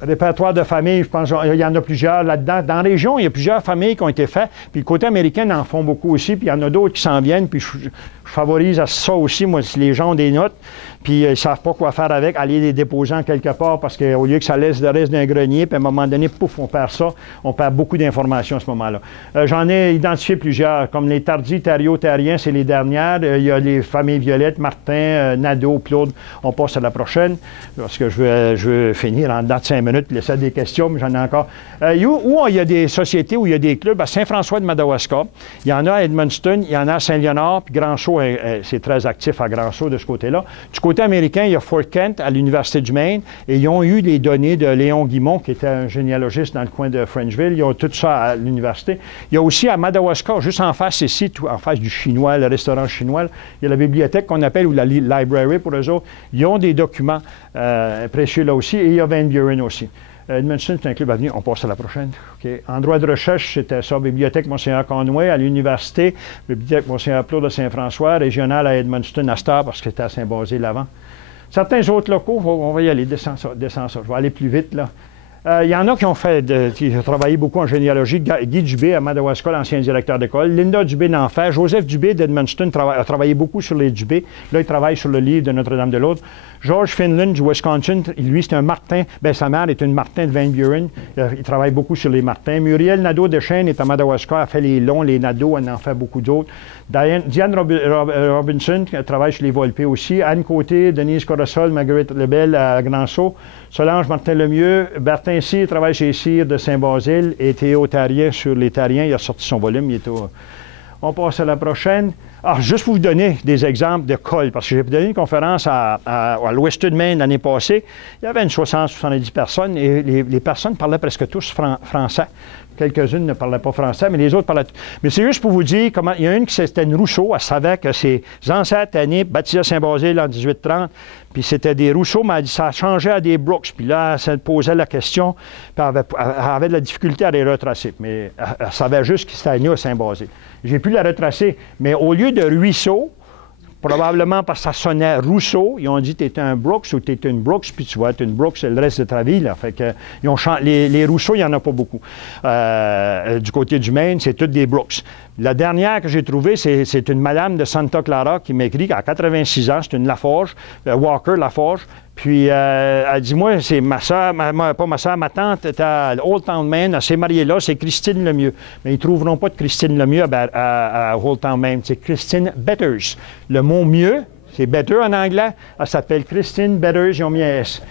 Répertoire de familles, je pense qu'il y en a plusieurs là-dedans. Dans la région, il y a plusieurs familles qui ont été faites. Puis le côté américain en font beaucoup aussi. Puis il y en a d'autres qui s'en viennent. Puis je favorise à ça aussi, moi, si les gens ont des notes, puis ils ne savent pas quoi faire avec, aller les déposer en quelque part, parce qu'au lieu que ça laisse le reste d'un grenier, puis à un moment donné, pouf, on perd ça. On perd beaucoup d'informations à ce moment-là. J'en ai identifié plusieurs, comme les Tardis, Thériault, Terriens, c'est les dernières. Il y a les familles Violette, Martin, Nadeau, Claude. On passe à la prochaine, parce que je veux finir en dedans de 5 minutes, puis laisser des questions, mais j'en ai encore. Où il y a des sociétés, où il y a des clubs, à Saint-François de Madawaska, il y en a à Edmundston, il y en a à Saint-Léonard, puis Grand-Sault, c'est très actif à Grand-Sault de ce côté-là. Du côté américain, il y a Fort Kent à l'Université du Maine, et ils ont eu les données de Léon Guimont, qui était un généalogiste dans le coin de Frenchville. Ils ont tout ça à l'université. Il y a aussi à Madawaska, juste en face ici, en face du chinois, le restaurant chinois, il y a la bibliothèque qu'on appelle, ou la library pour eux autres. Ils ont des documents précieux là aussi, et il y a Van Buren aussi. Edmundston, c'est un club à venir. On passe à la prochaine. Okay. Endroit de recherche, c'était ça. Bibliothèque Monseigneur Conway à l'université. Bibliothèque Monseigneur Claude de Saint-François. Régionale à Edmundston à Star parce que c'était à Saint-Basile avant. Certains autres locaux, on va y aller. Descends ça. Je vais aller plus vite, là. Il y en a qui ont travaillé beaucoup en généalogie. Guy Dubé à Madawaska, l'ancien directeur d'école. Linda Dubé d'Enfer. Joseph Dubé d'Edmundston a travaillé beaucoup sur les Dubé. Là, il travaille sur le livre de Notre-Dame-de-l'Aude. George Finland du Wisconsin, lui, c'est un Martin. Bien, sa mère est une Martin de Van Buren. Il travaille beaucoup sur les Martins. Muriel Nadeau-Deschênes est à Madawaska. Elle fait les longs, les Nadeau. Elle en fait beaucoup d'autres. Diane Robinson travaille sur les Volpe aussi. Anne Côté, Denise Corosol, Marguerite Lebel à Grand-Sault. Solange Martin-Lemieux. Bertin Cyr travaille chez Cyr de Saint-Basile. Et Théo Tarien sur les Tariens. Il a sorti son volume. On passe à la prochaine. Alors, juste pour vous donner des exemples de cols, parce que j'ai donné une conférence à l'Ouest de Maine l'année passée. Il y avait une 60-70 personnes et les personnes parlaient presque tous français. Quelques-unes ne parlaient pas français, mais les autres parlaient... Mais c'est juste pour vous dire comment... Il y a une qui c'était une Rousseau. Elle savait que ses ancêtres étaient baptisés à Saint-Basile en 1830. Puis c'était des Rousseau, mais elle dit ça changeait à des Brooks. Puis là, elle se posait la question, puis elle avait de la difficulté à les retracer. Mais elle savait juste qu'il s'était né à Saint-Basile. J'ai pu la retracer, mais au lieu de ruisseau, probablement parce que ça sonnait Rousseau, ils ont dit tu es un Brooks ou tu es une Brooks, puis tu vas être une Brooks le reste de ta vie. Là. Fait que, les Rousseau, il n'y en a pas beaucoup. Du côté du Maine, c'est toutes des Brooks. La dernière que j'ai trouvée, c'est une madame de Santa Clara qui m'écrit qu'à 86 ans, c'est une Laforge, Walker Laforge. Puis elle dit, moi, c'est ma soeur, pas ma soeur, ma tante était à Old Town Maine, elle s'est mariée là, c'est Christine Lemieux. Mais ils ne trouveront pas de Christine Lemieux à Old Town Maine, c'est Christine Betters. Le mot mieux, c'est better en anglais, elle s'appelle Christine Betters, ils ont mis un S.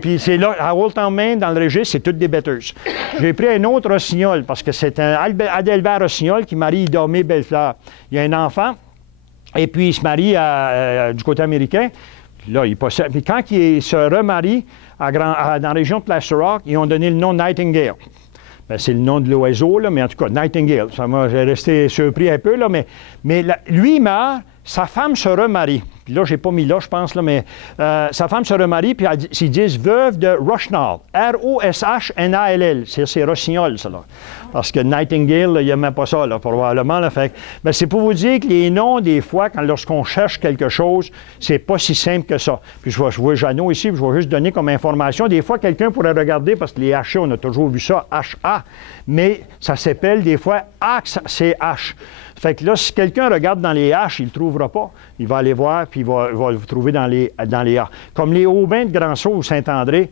Puis c'est là, à Old Town Maine, dans le registre, c'est toutes des betters. J'ai pris un autre rossignol, parce que c'est un Adelbert Rossignol qui marie Idomé Bellefleur. Il y a un enfant, et puis il se marie du côté américain. Là, il possède. Puis quand il se remarie dans la région de Placer Rock, ils ont donné le nom Nightingale. Bien, c'est le nom de l'oiseau, là, mais en tout cas, Nightingale. J'ai resté surpris un peu, là, mais lui, il meurt, sa femme se remarie. Puis là, je n'ai pas mis là, je pense, là, mais sa femme se remarie, puis ils disent veuve de Rushnall. R-O-S-H-N-A-L-L. C'est Rossignol, ça, là. Parce que Nightingale, là, il n'aimait pas ça, là, probablement. Là, fait, ben, c'est pour vous dire que les noms, des fois, lorsqu'on cherche quelque chose, c'est pas si simple que ça. Puis je vois Jeannot ici, puis je vais juste donner comme information. Des fois, quelqu'un pourrait regarder, parce que les H, on a toujours vu ça, H-A, mais ça s'appelle des fois A-C-H. Fait que là, si quelqu'un regarde dans les H, il ne le trouvera pas. Il va aller voir, puis il va le trouver dans les A. Comme les Aubins de Grand-Sault ou Saint-André,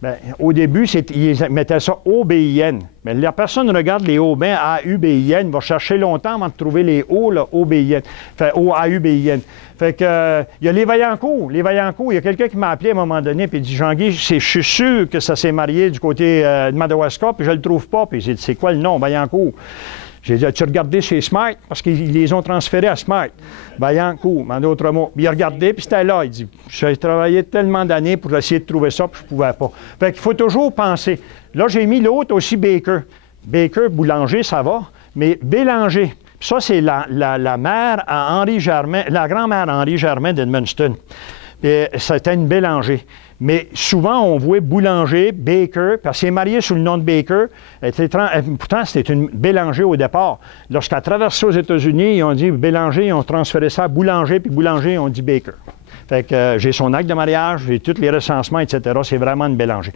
Bien, au début, ils mettaient ça O-B-I-N. Mais la personne regarde les O-B-I-N, A-U-B-I-N, va chercher longtemps avant de trouver les O, là, O-B-I-N. Fait O-A-U-B-I-N. Fait que, il y a les Vaillancourt. Les Vaillancourt, il y a quelqu'un qui m'a appelé à un moment donné, puis il dit, Jean-Guy, je suis sûr que ça s'est marié du côté de Madawaska, puis je le trouve pas. Puis j'ai dit, c'est quoi le nom, Vaillancourt? J'ai dit, as-tu regardé chez Smart? Parce qu'ils les ont transférés à Smart. Vaillancourt, en d'autres mots. Puis il a regardé, puis c'était là. Il dit, j'ai travaillé tellement d'années pour essayer de trouver ça, puis je ne pouvais pas. Fait qu'il faut toujours penser. Là, j'ai mis l'autre aussi, Baker. Baker, boulanger, ça va, mais Bélanger. Puis ça, c'est la mère à Henri Germain, la grand-mère à Henri Germain d'Edmundston. C'était une Bélanger. Mais souvent, on voit Boulanger, Baker, parce qu'elle est mariée sous le nom de Baker. Pourtant, c'était une Bélanger au départ. Lorsqu'elle a traversé aux États-Unis, ils ont dit Bélanger, ils ont transféré ça à Boulanger, puis Boulanger, ils ont dit Baker. Fait que j'ai son acte de mariage, j'ai tous les recensements, etc. C'est vraiment une Bélanger.